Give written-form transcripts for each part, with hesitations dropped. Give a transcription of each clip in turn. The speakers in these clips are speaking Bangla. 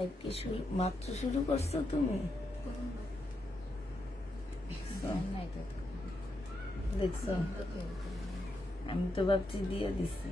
কি মাত্র শুরু করছো তুমি? দেখছো, আমি তো ভাবছি দিয়ে দিছি।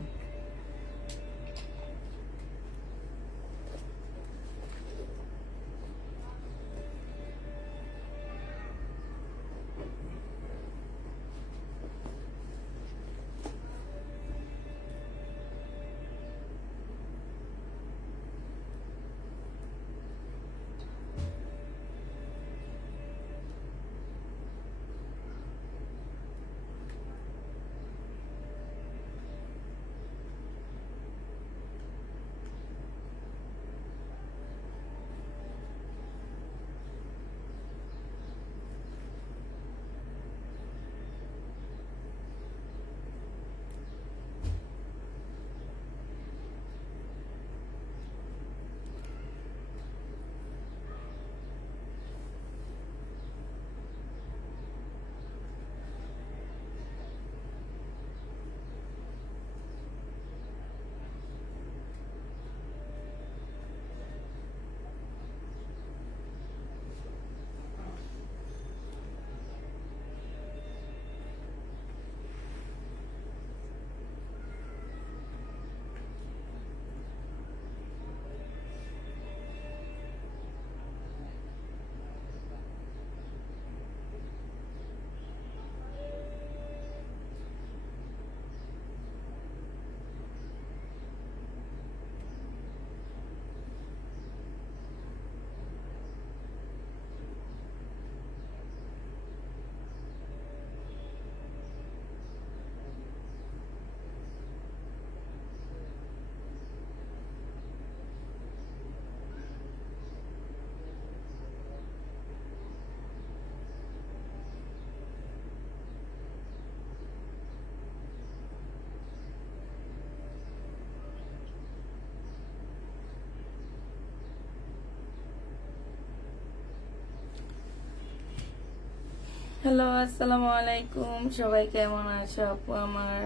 হ্যালো, আসসালামু আলাইকুম। সবাই কেমন আছো? আপু আমার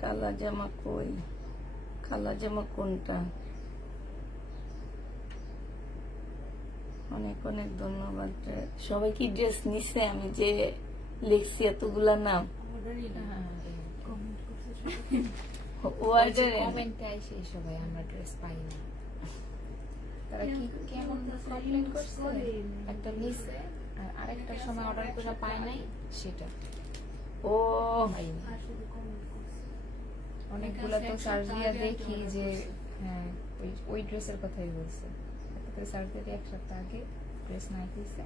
কালা জামা কই? কালা জামা কোনটা? অনেক অনেক ধন্যবাদ। সবাই কি ড্রেস নিছে? আমি যে লিখছি এতগুলা নাম সবাই আমরা ড্রেস পাই না। তারা কি কেমন কমপ্লেইন করছে, একটা নিছে আর আরেকটার সময় অর্ডার করে পায় নাই, সেটা ও অনেকগুলো তো সার্চ দিয়ে দেখি যে হ্যাঁ ওই ড্রেসের কথাই বলছে। সার্চ দিয়ে এক সপ্তাহ আগে ড্রেস না দিয়েছে,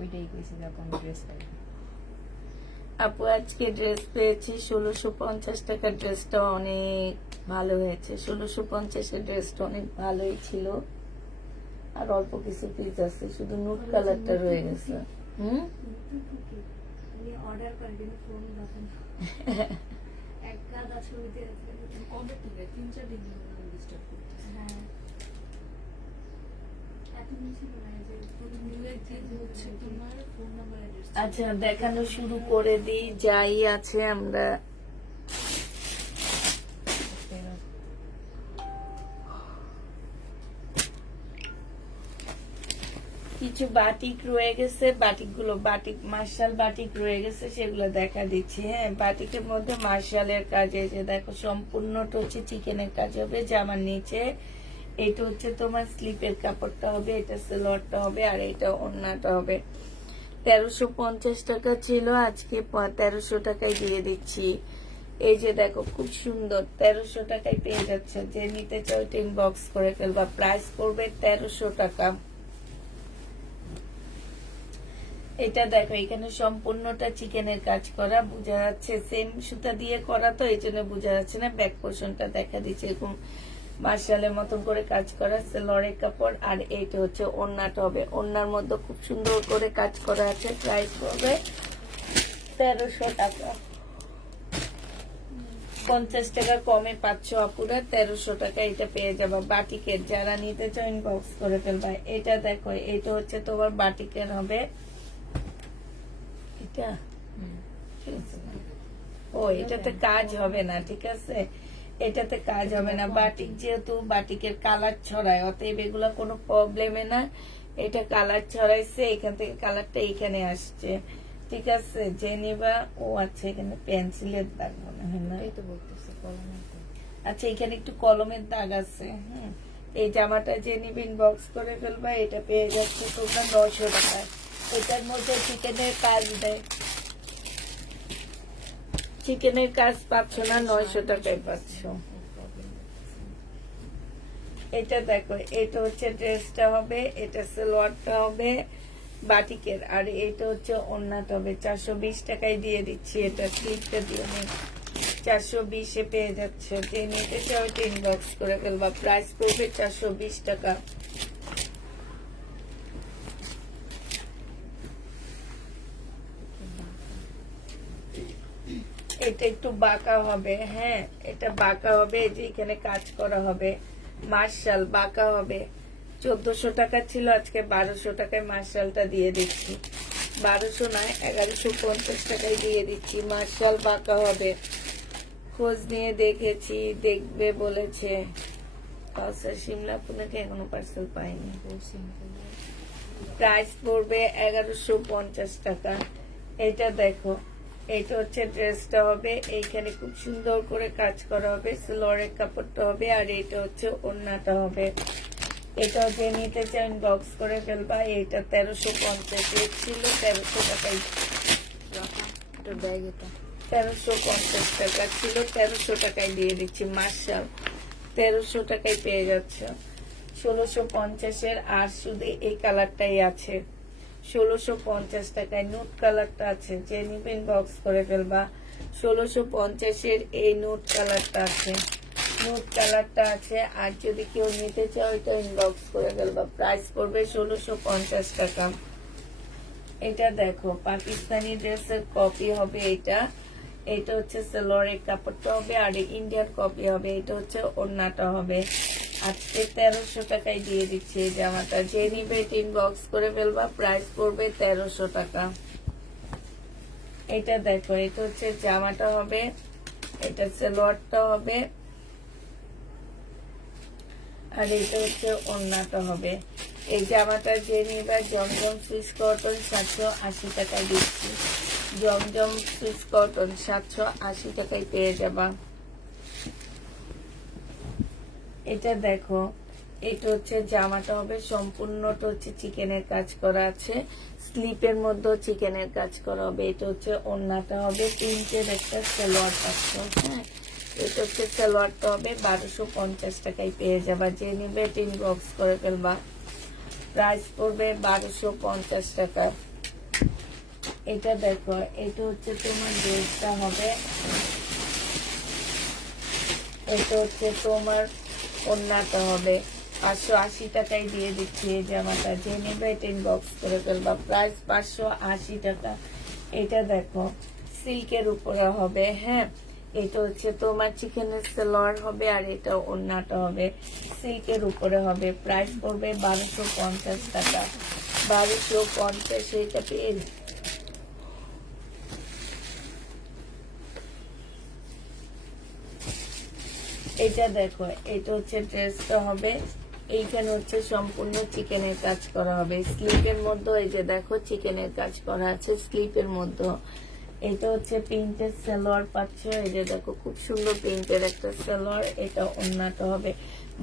ওইটাই কইছে যে আপু আমি ড্রেস পাই। আপু আজকে ড্রেস পেয়েছি 1650 টাকার। ড্রেসটা অনেক ভালো হয়েছে। 1650-এর ড্রেসটা অনেক ভালোই ছিল। আর অল্প কিছু পিস আছে, শুধু নুট কালারটা রয়ে গেছে। আচ্ছা, দেখানো শুরু করে দিই। যাই আছে আমরা কিছু বাটিক রয়ে গেছে, বাটিক মার্শাল বাটিক রয়ে গেছে, সেগুলো দেখা দিচ্ছি। হ্যাঁ, বাটিকের মধ্যে মার্শালের কাজ। এই যে দেখো, সম্পূর্ণটা হচ্ছে চিকেনের কাজ হবে। জামার নিচে এটা হচ্ছে তোমার স্লিপের কাপড়টা হবে, এটা সেলোয়ারটা হবে, আর এটা ওড়নাটা হবে। 1350 টাকা ছিল, আজকে 1300 টাকায় দিয়ে দিচ্ছি। এই যে দেখো, খুব সুন্দর, 1300 টাকায় পেয়ে যাচ্ছে। যে নিতে চাও ইনবক্স করে ফেলবা। প্রাইস পড়বে 1300 টাকা। এটা দেখো, এখানে সম্পূর্ণটা চিকেনের কাজ করা, বোঝা যাচ্ছে সেম সুতা দিয়ে করা, তো এই জন্য বোঝা যাচ্ছে না। ব্যাক পোর্শনটা দেখা দিচ্ছে এরকম মার্শালের মতন করে কাজ করা, সেলরের কাপড়। আর এইটা হচ্ছে ওড়নাটা হবে, ওড়নার মধ্যে খুব সুন্দর করে কাজ করা আছে। প্রাইস হবে 1300 টাকা। 50 টাকা কমে পাচ্ছ আপুরা, 1300 টাকা এটা পেয়ে যাবা। বাটিকের যারা নিতে চাও ইনবক্স করে ফেলবা। এটা দেখো, এটা হচ্ছে তোমার বাটিকের হবে। ও, এটাতে কাজ হবে না, ঠিক আছে। এটাতে কাজ হবে না, বাটিক যেহেতু বাটিকের কালার ছড়ায়, অতএব এগুলো কোনো প্রবলেমে না। এটা কালার ছড়াইছে, এখান থেকে কালারটা এখানে আসছে, ঠিক আছে। যে নিবা, ও আচ্ছা এখানে পেন্সিলের দাগ মনে হয় না, এই তো বলতেছে কলমের দাগ। আচ্ছা এখানে একটু কলমের দাগ আছে। এই জামাটা যে নিবে ইনবক্স করে ফেলবা, এটা পেয়ে যাচ্ছে তোমরা 900 টাকায়। এটার মধ্যে চিকেনের কাজ দেয়, চিকেনের কাজ পাচ্ছ না, 900 টাকায় পাচ্ছ। এটা দেখো, এটা হচ্ছে ড্রেসটা হবে, এটা সালোয়ারটা হবে বাটিকের, আর এটা হচ্ছে ওড়নাটা হবে। 420 টাকায় দিয়ে দিচ্ছি, এটা স্লিপটা দিয়ে নেই, 420-এ পেয়ে যাচ্ছে। যে নিতে চাও এটা ইনবক্স করে ফেলবা, প্রাইস পড়বে 420 টাকা। এটা একটু বাঁকা হবে, হ্যাঁ এটা বাঁকা হবে, এই যে এখানে কাজ করা হবে, মার্শাল বাঁকা হবে। 1400 টাকা ছিল, আজকে 1200 টাকায় মার্শালটা দিয়ে দিচ্ছি। 1200 নয়, 1150 টাকায় দিয়ে দিচ্ছি। মার্শাল বাঁকা হবে, খোঁজ নিয়ে দেখেছি, দেখবে বলেছে। কাউসার সিমলাপুর নাকি এখনো পার্সেল পাইনি। প্রাইস পড়বে 1150 টাকা। এটা দেখো, এটা হচ্ছে ড্রেসটা হবে, এইখানে খুব সুন্দর করে কাজ করা হবে, সালোয়ারের কাপড়টা হবে, আর এটা হচ্ছে ওড়নাটা হবে। এটা যে নিতে চান বক্স করে ফেলবা। এটা 1350 ছিল, 1300 টাকায়, 1350 টাকা ছিল, 1300 টাকায় দিয়ে দিচ্ছি। মার্শাল 1300 টাকায় পেয়ে যাচ্ছে। 1650-এর, আর শুধু এই কালারটাই আছে 1650 টাকায়। নুট কালারটা আছে, যে নিবেন বক্স করে ফেলবা। 1650-এর এই নুট কালারটা আছে, নুট কালারটা আছে, আর যদি কেউ নিতে চাও এটা ইনবক্স করে ফেলবা। প্রাইস পড়বে 1650 টাকা। এটা দেখো, পাকিস্তানি ড্রেসের কপি হবে এটা। এটা হচ্ছে সালোয়ারের কাপড়টা হবে, আর ইন্ডিয়ান কপি হবে। এটা হচ্ছে ওড়নাটা হবে। আজকে 1300 টাকায় দিয়ে দিচ্ছি এই জামাটা। যে নিবে ইনবক্স করে ফেলবা, প্রাইস পড়বে 1300 টাকা। এটা দেখো, এটা হচ্ছে জামাটা হবে, এটা সালোয়ারটা হবে, আর এটা হচ্ছে ওড়নাটা হবে। এই জামাটা যে নিবা, জমজম সুইস কটন 780 টাকায় দিচ্ছি। জমজম সুইস কটন 780 টাকায় পেয়ে যাবা। এটা দেখো, এটা হচ্ছে জামাটা হবে, সম্পূর্ণটা হচ্ছে চিকেনের কাজ করা আছে, স্লিপের মধ্যেও চিকেনের কাজ করা হবে। এটা হচ্ছে ওড়নাটা হবে, প্রিন্টের একটা সালোয়ার পাচ্ছ, হ্যাঁ। এটা হচ্ছে সালোয়ারটা হবে, 1250 টাকায় পেয়ে যাবা। যে নিবে ইনবক্স করে ফেলবা, প্রাইস পড়বে 1250 টাকা। এটা দেখো, এটা হচ্ছে তোমার ড্রেসটা হবে, এটা হচ্ছে তোমার ওড়নাটা হবে। 580 টাকায় দিয়ে দিচ্ছি এই জামাটা। যে নেবে এটা ইনবক্স করে ফেলবা, প্রাইস 580 টাকা। এটা দেখো, সিল্কের উপরে হবে, হ্যাঁ। এটা হচ্ছে তোমার চিকেনের সালোয়ার হবে, আর এটা ওড়নাটা হবে, সিল্কের উপরে হবে। প্রাইস পড়বে 1250 টাকা। 1250 এটা পেয়ে। এটা দেখো, এটা হচ্ছে ড্রেসটা হবে, এইখানে হচ্ছে সম্পূর্ণ চিকেনের কাজ করা হবে। স্লিপের মধ্যে এই যে দেখো চিকেনের কাজ করা আছে স্লিপের মধ্যে। এটা হচ্ছে প্রিন্টের সালোয়ার পাচ্ছ, এই যে দেখো খুব সুন্দর প্রিন্টের একটা সালোয়ার। এটা ওড়নাটা হবে,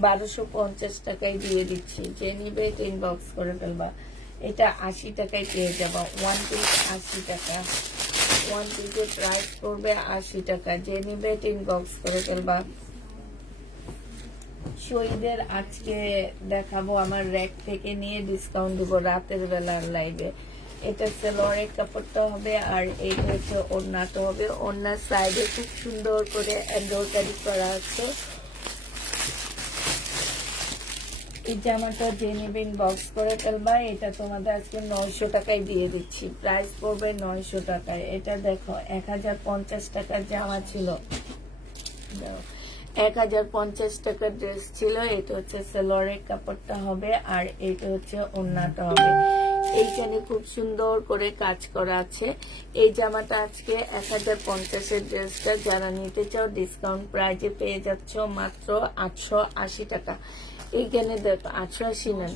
1250 টাকায় দিয়ে দিচ্ছি। যে নিবে এটা ইনবক্স করে ফেলবা। এটা 80 টাকায় পেয়ে যাবা, 1 পিস 80 টাকা। 1 পিসের প্রাইস পড়বে 80 টাকা। যে নিবে এটা ইনবক্স করে ফেলবা। শহীদের আজকে দেখাবো, আমার র্যাক থেকে নিয়ে ডিসকাউন্ট দেবো রাতের বেলার লাইভে। এটা সালোয়ারের কাপড়টা হবে, আর এইটা হচ্ছে ওড়নাটা হবে। ওড়নার সাইডে খুব সুন্দর করে এমব্রয়ডারি করা আছে। এই জামাটা যে নেবেন বক্স করে ফেলবা। এটা তোমাদের আজকে 900 টাকায় দিয়ে দিচ্ছি, প্রাইস পড়বে 900 টাকায়। এটা দেখো, 1050 টাকার জামা ছিল, 1050 টাকার ড্রেস ছিল। এটা হচ্ছে সালোয়ারের কাপড়টা হবে, আর এটা হচ্ছে ওড়নাটা হবে। এইখানে খুব সুন্দর করে কাজ করা আছে। এই জামাটা আজকে 1050-এর ড্রেসটা যারা নিতে চাও ডিসকাউন্ট প্রাইজে পেয়ে যাচ্ছ মাত্র 880 টাকা। এইখানে দেখো 880 না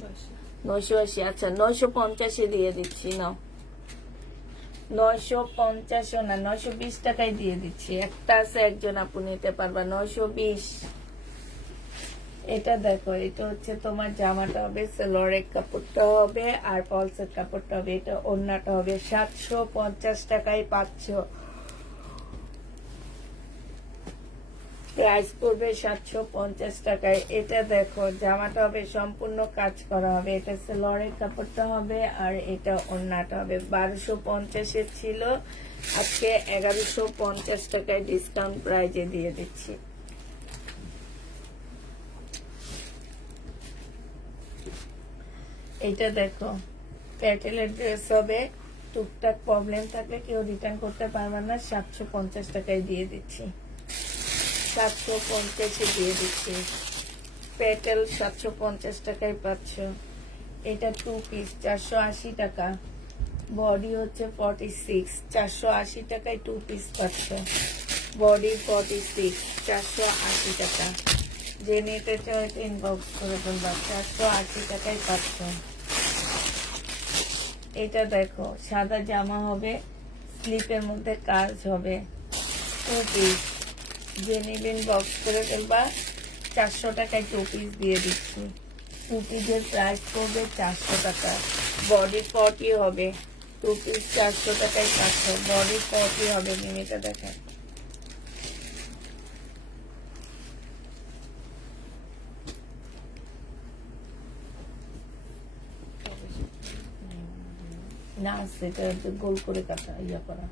980, আচ্ছা 950-এ দিয়ে দিচ্ছি। নাও 950 না 920 টাকায় দিয়ে দিচ্ছি। একটা আছে একজন আপু নিতে পারবা 920। এটা দেখো, এটা হচ্ছে তোমার জামাটা হবে সেলরের কাপড়টা হবে আর পলসের কাপড়টা হবে, এটা ওড়নাটা হবে 750 টাকায় পাচ্ছ। প্রাইস পড়বে 750 টাকায়। এটা দেখো জামাটা হবে সম্পূর্ণ কাজ করা হবে, এটা সেলরের কাপড়টা হবে আর এটা ওড়নাটা হবে। 1250-এর ছিল, আজকে 1150 টাকায় ডিসকাউন্ট প্রাইজে দিয়ে দিচ্ছি। এটা দেখো প্যাটেলের ড্রেস হবে, টুকটাক প্রবলেম থাকলে কেউ রিটার্ন করতে পারবে না। 750 টাকায় দিয়ে দিচ্ছি, 750-এ দিয়ে দিচ্ছি। প্যাটেল 750 টাকায় পাচ্ছ। এটা 2 পিস 480 টাকা, বডি হচ্ছে 46, 480 টাকায় 2 পিস পাচ্ছ। বডি 46, 480 টাকা। যে নিতে চাও এটা ইনবক্স করে ফেলবা, 480 টাকায় পাচ্ছ। এটা দেখো সাদা জামা হবে, স্লিপের মধ্যে কাজ হবে, 2 পিস। যে নেবেন বক্স করে ফেলবা, 400 টাকায় 2 পিস দিয়ে দিচ্ছি। 2 পিসের প্রাইস পড়বে 400 টাকা। বডি 40 হবে, 2 পিস 400 টাকায় পাচ্ছ। বডি 40 হবে। মিনিটা দেখেন, না সেটা গোল করে কাটা ইয়া করা।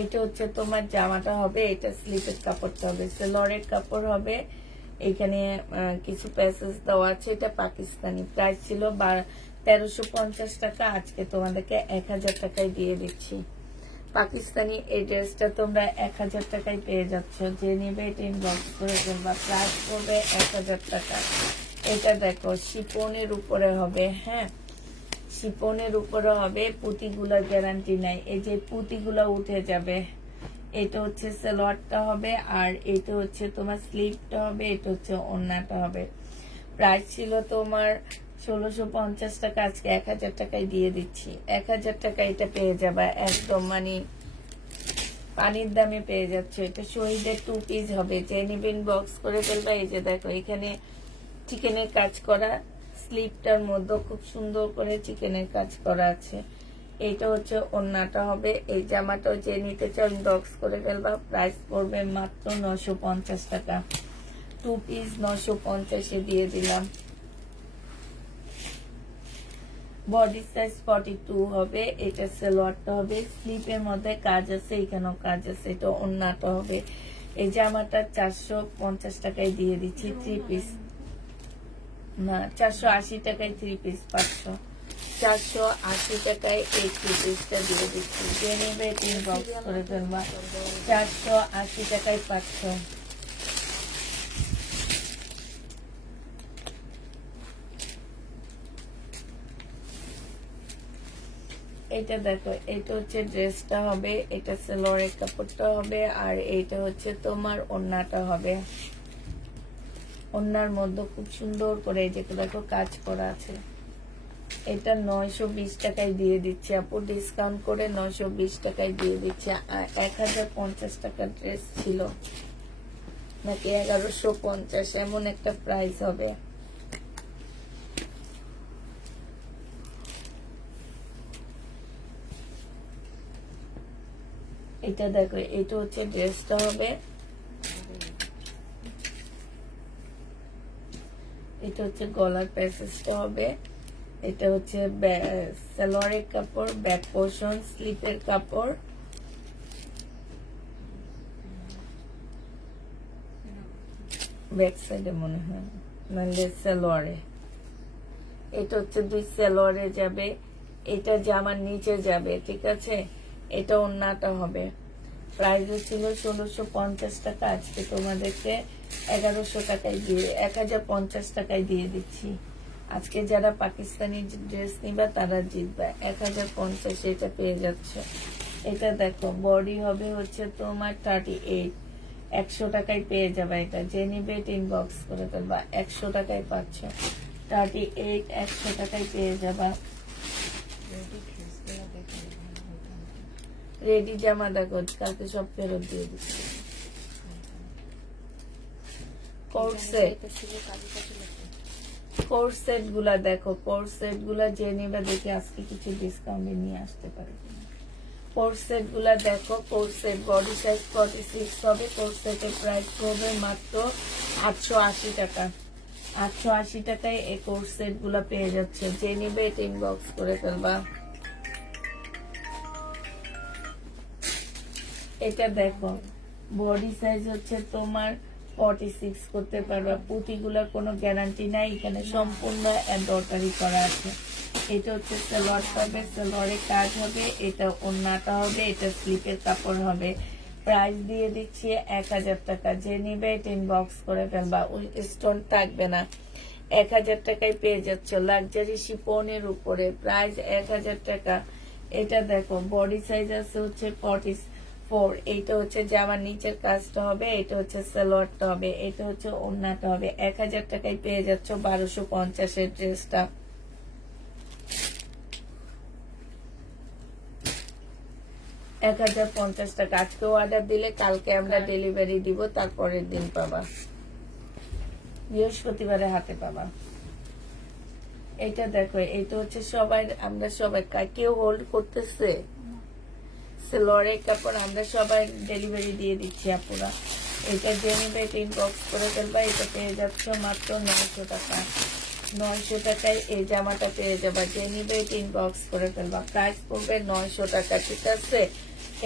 এটা হচ্ছে তোমার জামাটা হবে, এটা স্লিপের কাপড়টা হবে, সেলরের কাপড় হবে। এখানে কিছু প্যাসেজ দেওয়া আছে, এটা পাকিস্তানি। প্রাইস ছিল 1350 টাকা, আজকে তোমাদেরকে 1000 টাকায় দিয়ে দিচ্ছি। পাকিস্তানি এই ড্রেসটা তোমরা 1000 টাকায় পেয়ে যাচ্ছ। যে নেবে এটা ইনবক্স করে ফেলবা, প্রাইস পড়বে 1000 টাকা। এটা দেখো শিপনের উপরে হবে, হ্যাঁ শিপনের উপরে হবে, পুঁতিগুলার গ্যারান্টি নাই, এই যে পুঁতিগুলা উঠে যাবে। এটা হচ্ছে সালোয়ারটা হবে আর এটা হচ্ছে তোমার স্লিভটা হবে, এটা হচ্ছে ওড়নাটা হবে। প্রাইস ছিল তোমার 1650 টাকা, আজকে 1000 টাকায় দিয়ে দিচ্ছি। 1000 টাকা এটা পেয়ে যাবা একদম, মানে পানির দামে পেয়ে যাচ্ছে। এটা শহীদের 2 পিস হবে, যে নিবেন বক্স করে ফেলবা। এই যে দেখো এখানে চিকেনের কাজ করা, স্লিপটার মধ্যে খুব সুন্দর করে চিকেনের কাজ করা আছে। এইটা হচ্ছে ওড়নাটা হবে। এই জামাটাও যে নিতে চাও বক্স করে ফেলবা, প্রাইস পড়বে মাত্র 950 টাকা। 2 পিস 950-এ দিয়ে দিলাম। বডি সাইজ 42 হবে, এটা সালোয়ারটা হবে, স্লিপের মধ্যে কাজ আছে, এখানেও কাজ আছে, এটা ওড়নাটা হবে। এই জামাটা 450 টাকায় দিয়ে দিচ্ছি 3 পিস, না 480 টাকায় 3 পিস পাচ্ছ। 480 টাকায় এই 3 পিসটা দিয়ে দিচ্ছি। যে নেবে 3 বক্স করে ফেলবা, 480 টাকায় পাচ্ছ। এটা দেখো, এটা হচ্ছে ড্রেসটা হবে, এটা সালোয়ারের কাপড়টা হবে আর এইটা হচ্ছে তোমার ওড়নাটা হবে। ওড়নার মধ্যে খুব সুন্দর করে এই যে দেখো কাজ করা আছে। এটা 920 টাকায় দিয়ে দিচ্ছি আপু, ডিসকাউন্ট করে 920 টাকায় দিয়ে দিচ্ছি। 1050 টাকার ড্রেস ছিল নাকি 1150, এমন একটা প্রাইস হবে। এটা দেখো, এটা হচ্ছে ড্রেসটা হবে, এটা হচ্ছে গলার প্যাসেজটা হবে, এটা হচ্ছে সালোয়ারের কাপড়, ব্যাক পোর্শন স্লিপের কাপড়। ব্যাক সাইডে মনে হয়, মানে সালোয়ারে। এটা হচ্ছে 2 সালোয়ারে যাবে, এটা জামার নিচে যাবে, ঠিক আছে। এটা ওড়নাটা হবে, প্রাইস ছিল 1650 টাকা, আজকে তোমাদেরকে 1100 টাকায় দিয়ে 1050 টাকায় দিয়ে দিচ্ছি। আজকে যারা পাকিস্তানি ড্রেস নিবা তারা জিতবা। 1050 এটা পেয়ে যাচ্ছে। এটা দেখো বডি হবে হচ্ছে তোমার 38, 100 টাকায় পেয়ে যাবে। এটা যে নিবে ইনবক্স করে ফেলবা, 100 টাকায় পাচ্ছ। 38 100 টাকায় পেয়ে যাবা। রেডি ড্রেসগুলো দেখে ভালো হতো না। রেডি জামা দেখো কালকে সব ফেরত দিয়ে দিচ্ছি। কোট সেট, এটা ছিল কাজে কাজে লাগতো। কোট সেট গুলা দেখো, কোট সেট গুলা যে নিবে দেখে আজকে কিছু ডিসকাউন্টে নিয়ে আসতে পারে। কোট সেট গুলা দেখো, কোট সেট বডি সাইজ 46 হবে। কোট সেটের প্রাইস পড়বে মাত্র 880 টাকা। 880 টাকায় এই কোট সেট গুলা পেয়ে যাচ্ছে। যে নিবে এটা ইনবক্স করে ফেলবা। এটা দেখো বডি সাইজ হচ্ছে তোমার 46 করতে পারবা। পুঁতিগুলোর কোনো গ্যারান্টি নাই, এখানে সম্পূর্ণ এমব্রয়ডারি করা আছে। এটা হচ্ছে সালোয়ার হবে, সালোয়ারের কাজ হবে, এটা ওড়নাটা হবে, এটা স্লিপের কাপড় হবে। প্রাইস দিয়ে দিচ্ছি 1000 টাকা। যে নিবে এটা ইনবক্স করে ফেলবা। ওই স্টোন থাকবে না। 1000 টাকায় পেয়ে যাচ্ছ লাক্সারি শিফনের উপরে। প্রাইস 1000 টাকা। এটা দেখো বডি সাইজ আছে হচ্ছে 44। এইটা হচ্ছে জামার নিচের কাজটা হবে, এটা হচ্ছে সালোয়ারটা হবে, এটা হচ্ছে ওড়নাটা হবে। 1000 টাকায় পেয়ে যাচ্ছ 1250 এর ড্রেসটা। $1050 টাকা। আজকে অর্ডার দিলে কালকে আমরা ডেলিভারি দিব, তারপরের দিন পাবা, বৃহস্পতিবারে হাতে পাবা। এটা দেখো এটা হচ্ছে সবাই, আমরা সবাই কেউ হোল্ড করতেছে সালোয়ারের কাপড়, আমরা সবাই ডেলিভারি দিয়ে দিচ্ছি আপুরা। এটা যে নিবে এটা ইনবক্স করে ফেলবা। এটা পেয়ে যাচ্ছ মাত্র 900 টাকা। 900 টাকায় এই জামাটা পেয়ে যাবা। যে নিবে এটা ইনবক্স করে ফেলবা। প্রাইস পড়বে 900 টাকা, ঠিক আছে।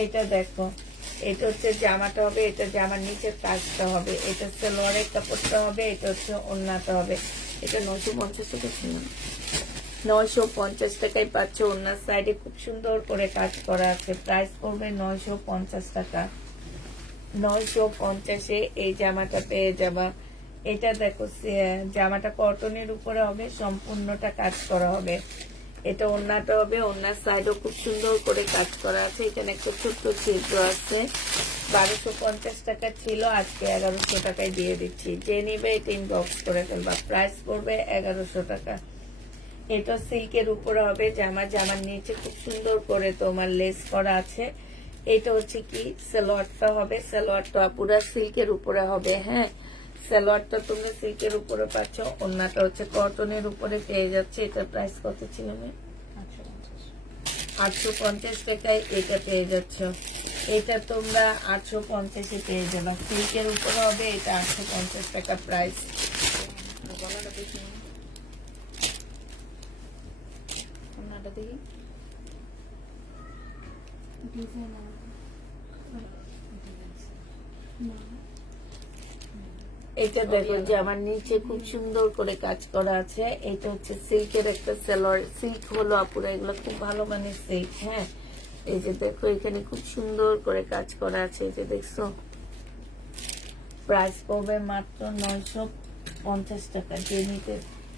এটা দেখো এটা হচ্ছে জামাটা হবে, এটা জামার নিচের কাজটা হবে, এটা সালোয়ারের কাপড়টা হবে, এটা হচ্ছে ওড়নাটা হবে। এটা 950 টাকা ছিল, 950 টাকায় পাচ্ছ। ওড়নার সাইডে খুব সুন্দর করে কাজ করা আছে। প্রাইস পড়বে 950 টাকা। 950-এ এই জামাটা পেয়ে যাবা। এটা দেখো জামাটা কটনের উপরে হবে, সম্পূর্ণটা কাজ করা হবে। এটা ওড়নাটা হবে, ওড়নার সাইডও খুব সুন্দর করে কাজ করা আছে। এখানে একটা ছোট্ট ছিদ্র আছে। 1250 টাকা ছিল, আজকে 1100 টাকায় দিয়ে দিচ্ছি। যে নিবে এটা ইনবক্স করে ফেলবা। প্রাইস পড়বে 1100 টাকা। এটা সিল্কের উপরে হবে জামা, জামার নিচে খুব সুন্দর করে তোমার লেস করা আছে। এটা হচ্ছে কি সালোয়ারটা হবে, সালোয়ারটা পুরো সিল্কের উপরে হবে। হ্যাঁ, সালোয়ারটা তোমরা সিল্কের উপরে পাচ্ছ, ওড়নাটা হচ্ছে কটনের উপরে পেয়ে যাচ্ছে। এটা প্রাইস কত ছিল? 850 টাকায় এটা পেয়ে যাচ্ছ। এটা তোমরা 850-এ পেয়ে যাবে। সিল্কের উপরে হবে, এটা 850 টাকা প্রাইস। গলাটা দেখি, ওড়নাটা দেখি। এটা দেখো যে আমার নিচে খুব সুন্দর করে কাজ করা আছে। এটা হচ্ছে সিল্কের একটা সালোয়ার। সিল্ক হলো আপুরা, এগুলো খুব ভালো মানের সিল্ক। হ্যাঁ, এই যে দেখো এখানে খুব সুন্দর করে কাজ করা আছে। এই যে দেখছো। প্রাইস পড়বে মাত্র 950 টাকা। যে নিতে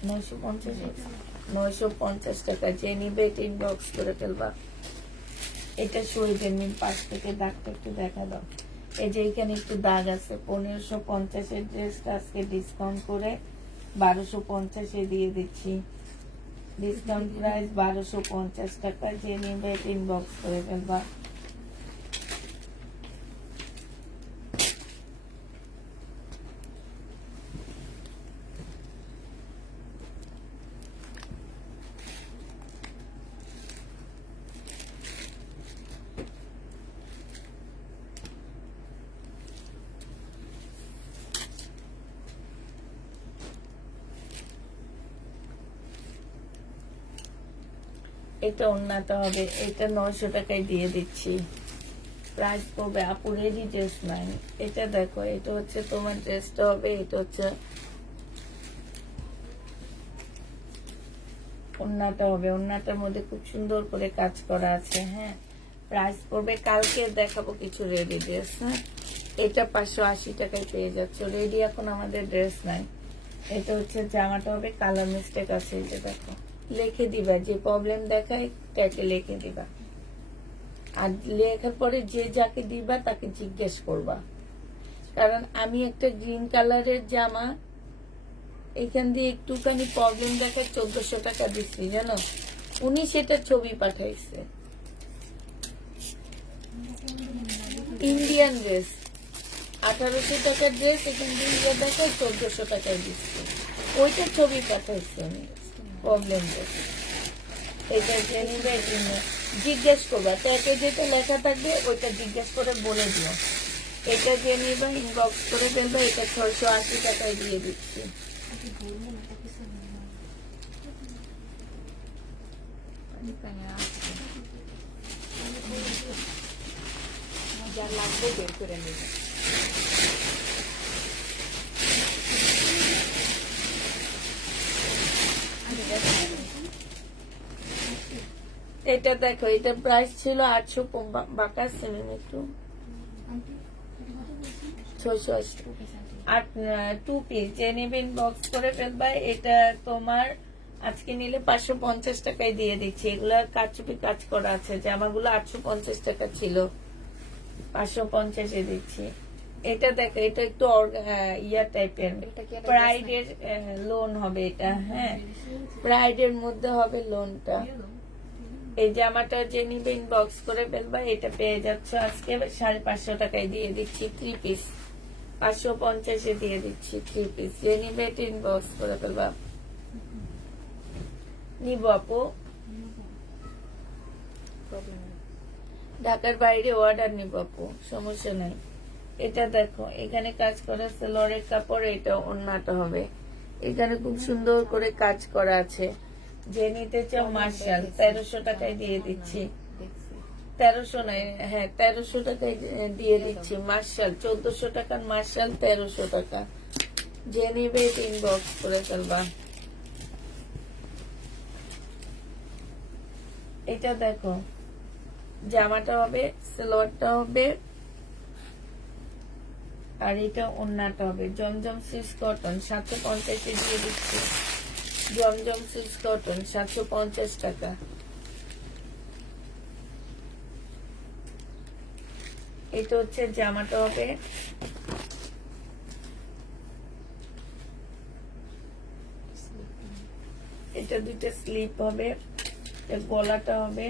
950 টাকা। যে নিবে এটা ইনবক্স করে ফেলবা। এটা শহীদের মিল পাশ থেকে দাগটা একটু দেখা দাও। এই যে এখানে একটু দাগ আছে। 1550-এর ড্রেসটা আজকে ডিসকাউন্ট করে 1250-এ দিয়ে দিচ্ছি। ডিসকাউন্ট প্রাইস 1250 টাকা। যে নিবে এটা ইনবক্স করে ফেলবা। এটা ওড়নাটা হবে, এটা 900 টাকায় দিয়ে দিচ্ছি। প্রাইস পড়বে আপু রেডি ড্রেস নাই। এটা দেখো এটা হচ্ছে তোমার ড্রেসটা হবে, এটা হচ্ছে ওড়নাটা হবে। ওড়নাটার মধ্যে খুব সুন্দর করে কাজ করা আছে। হ্যাঁ, প্রাইস পড়বে, কালকে দেখাবো কিছু রেডি ড্রেস। হ্যাঁ, এটা 580 টাকায় পেয়ে যাচ্ছে। রেডি এখন আমাদের ড্রেস নাই। এটা হচ্ছে জামাটা হবে, কালার মিস্টেক আছে, এই যে দেখো, লিখে দিবা, যে প্রবলেম দেখায় ট্যাগে লিখে দিবা। আর লেখার পরে যে যাকে দিবা তাকে জিজ্ঞেস করবা, কারণ আমি একটা গ্রিন কালারের জামা এখান দিয়ে একটুখানি প্রবলেম দেখায় 1400 টাকা দিচ্ছি, জানো। উনি সেটা ছবি পাঠাইছে। ইন্ডিয়ান ড্রেস 1800 টাকার ড্রেস, এখান দিয়ে দেখায় 1400 টাকায় দিচ্ছে। ওইটা ছবি পাঠাইছে উনি, প্রবলেম ড্রেস। এটা জেনে জিজ্ঞেস করবা, ট্যাগে যেটা লেখা থাকবে ওইটা জিজ্ঞেস করে বলে দিও। এটা জেনে বা ইনবক্স করে ফেলবে, এটা 680 টাকায় দিয়ে দিচ্ছি। যা লাগবে বের করে নেবে। এটা দেখো, এটা প্রাইস ছিল 800 বাঁকা সিমেন্ট একটু 680। আর 2 পিস যে নেবেন বক্স করে ফেলবা। এটা তোমার আজকে নিলে 550 টাকায় দিয়ে দিচ্ছি। এগুলা কাচুপি কাজ করা আছে, জামাগুলো 850 টাকা ছিল, 550 এ দিচ্ছি। এটা দেখো, এটা একটু ইয়া টাইপের, প্রাইডের লোন হবে এটা। হ্যাঁ, প্রাইডের মধ্যে হবে লোনটা। এই জামাটা যে নিবে ইনবক্স করে ফেলবা। এটা পেয়ে যাচ্ছ আজকে 550 টাকায় দিয়ে দিচ্ছি। 3 পিস 550 এ দিয়ে দিচ্ছি 3 পিস। যে নিবে এটা ইনবক্স করে ফেলবা। নিব আপু, ঢাকার বাইরে অর্ডার নিব আপু, সমস্যা নাই। এটা দেখো, এখানে কাজ করা সেলরের কাপড়, এটা ওন্নাটা হবে। এখানে খুব সুন্দর করে কাজ করা আছে। যে নিতে চাও মার্শাল 1300 টাকায় দিয়ে দিচ্ছি। 1300 নয়, হ্যাঁ 1300 টাকায় দিয়ে দিচ্ছি। মার্শাল 1400 টাকার মার্শাল 1300 টাকা। যে নিবে ইনবক্স করে ফেলবা। এটা দেখো, জামাটা হবে, সালোয়ারটা হবে, আর এটা ওন্নাটা হবে। জমজম সিল্ক কটন 750 এ দিয়ে দিচ্ছি। জমজম সিল্ক কটন 750 টাকা। এটা হচ্ছে জামাটা হবে, এটা দুইটা স্লিপ হবে, গলাটা হবে,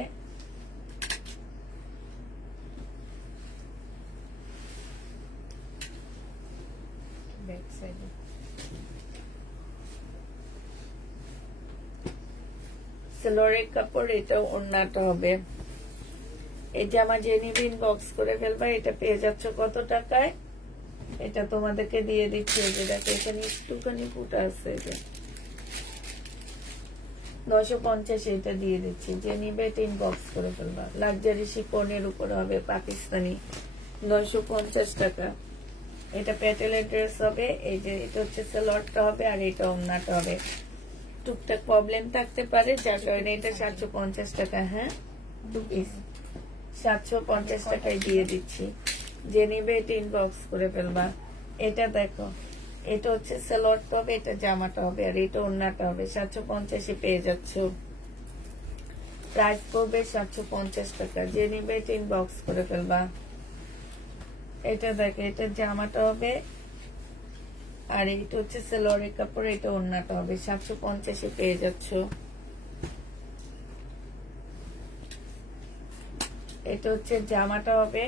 ব্যাক সাইডে সেলোরের কাপড়, এটা ওড়নাটা হবে। এই জামা যে নিবে ইনবক্স করে ফেলবা। এটা পেয়ে যাচ্ছ কত টাকায়? এটা তোমাদেরকে দিয়ে দিচ্ছি। এই যে দেখো, এখানে একটুখানি ফুটা আছে, এই যে 950 এটা দিয়ে দিচ্ছি। যে নিবে এটা ইনবক্স করে ফেলবা। লাক্সারি শিফনের উপরে হবে, পাকিস্তানি, 950 টাকা। এটা প্যাটেলের ড্রেস হবে। এই যে এটা হচ্ছে সালোয়ারটা হবে, আর এটা ওড়নাটা হবে। টুকটাক প্রবলেম থাকতে পারে, যার কারণে এটা 750 টাকা। হ্যাঁ, 2 পিস 750 টাকায় দিয়ে দিচ্ছি। যে নিবে এটা ইনবক্স করে ফেলবা। এটা দেখো, এটা হচ্ছে সালোয়ারটা হবে, এটা জামাটা হবে, আর এটা ওড়নাটা হবে। 750 এ পেয়ে যাচ্ছ। প্রাইস পড়বে 750 টাকা। যে নিবে এটা ইনবক্স করে ফেলবা। এটা দেখো, এটা জামাটা হবে, আর এটা হচ্ছে সালোয়ারের কাপড়, এটা ওড়নাটা হবে। 750 এ পেয়ে যাচ্ছ। এটা হচ্ছে জামাটা হবে,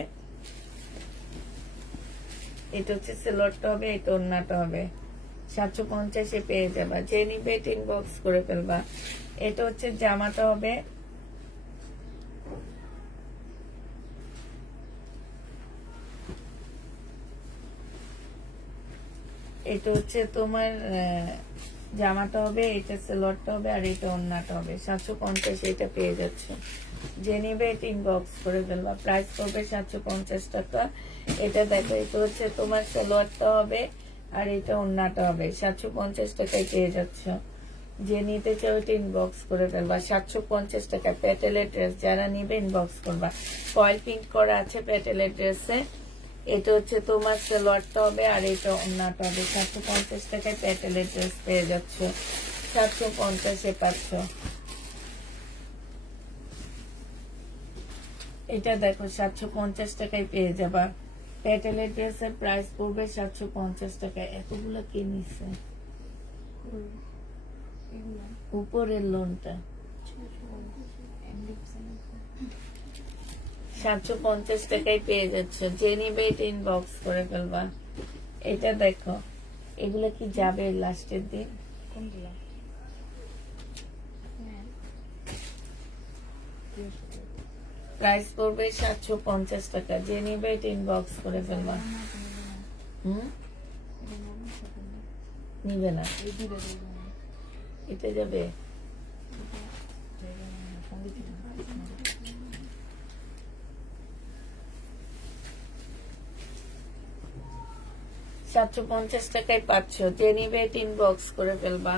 এটা হচ্ছে সালোয়ারটা হবে, এটা ওড়নাটা হবে। 750 এ পেয়ে যাবা। যে নিবে এটা ইনবক্স করে ফেলবা। এটা হচ্ছে জামাটা হবে, এটা হচ্ছে তোমার জামাটা হবে, এটা সালোয়ারটা হবে, আর এটা ওড়নাটা হবে। 750 এটা পেয়ে যাচ্ছে। যে নিবে এটা ইনবক্স করে ফেলবা। প্রাইস পড়বে 750 টাকা। এটা দেখো, এটা হচ্ছে তোমার সালোয়ারটা হবে, আর এটা ওড়নাটা হবে। 750 টাকায় পেয়ে যাচ্ছ। যে নিতে চাও ওইটা ইনবক্স করে ফেলবা। 750 টাকা প্যাটেলের ড্রেস, যারা নিবে ইনবক্স করবা। ফয়েল প্রিন্ট করা আছে প্যাটেলের ড্রেসে। এটা হচ্ছে তোমার সালোয়ারটা হবে, আর এটা ওন্নাটা হবে। 750 টাকায় প্যাটেলের ড্রেস পেয়ে যাচ্ছ, 750-এ পাচ্ছ। এটা দেখো 750 টাকায় পেয়ে যাবা। প্যাটেলের ড্রেসের প্রাইস পড়বে 750 টাকায়। এতগুলো কে নিচ্ছে? উপরের লোনটা 750 টাকায় পেয়ে যাচ্ছ। যে নিবে এটা ইনবক্স করে ফেলবা। এটা দেখো, এগুলো কি যাবে লাস্টের দিন? কোনগুলা? হ্যাঁ, প্রাইস পড়বে 750 টাকা। যে নিবে এটা ইনবক্স করে ফেলবা। নিবে না, এটা যাবে। 750 টাকায় পাচ্ছ। যে নিবে এটা ইনবক্স করে ফেলবা।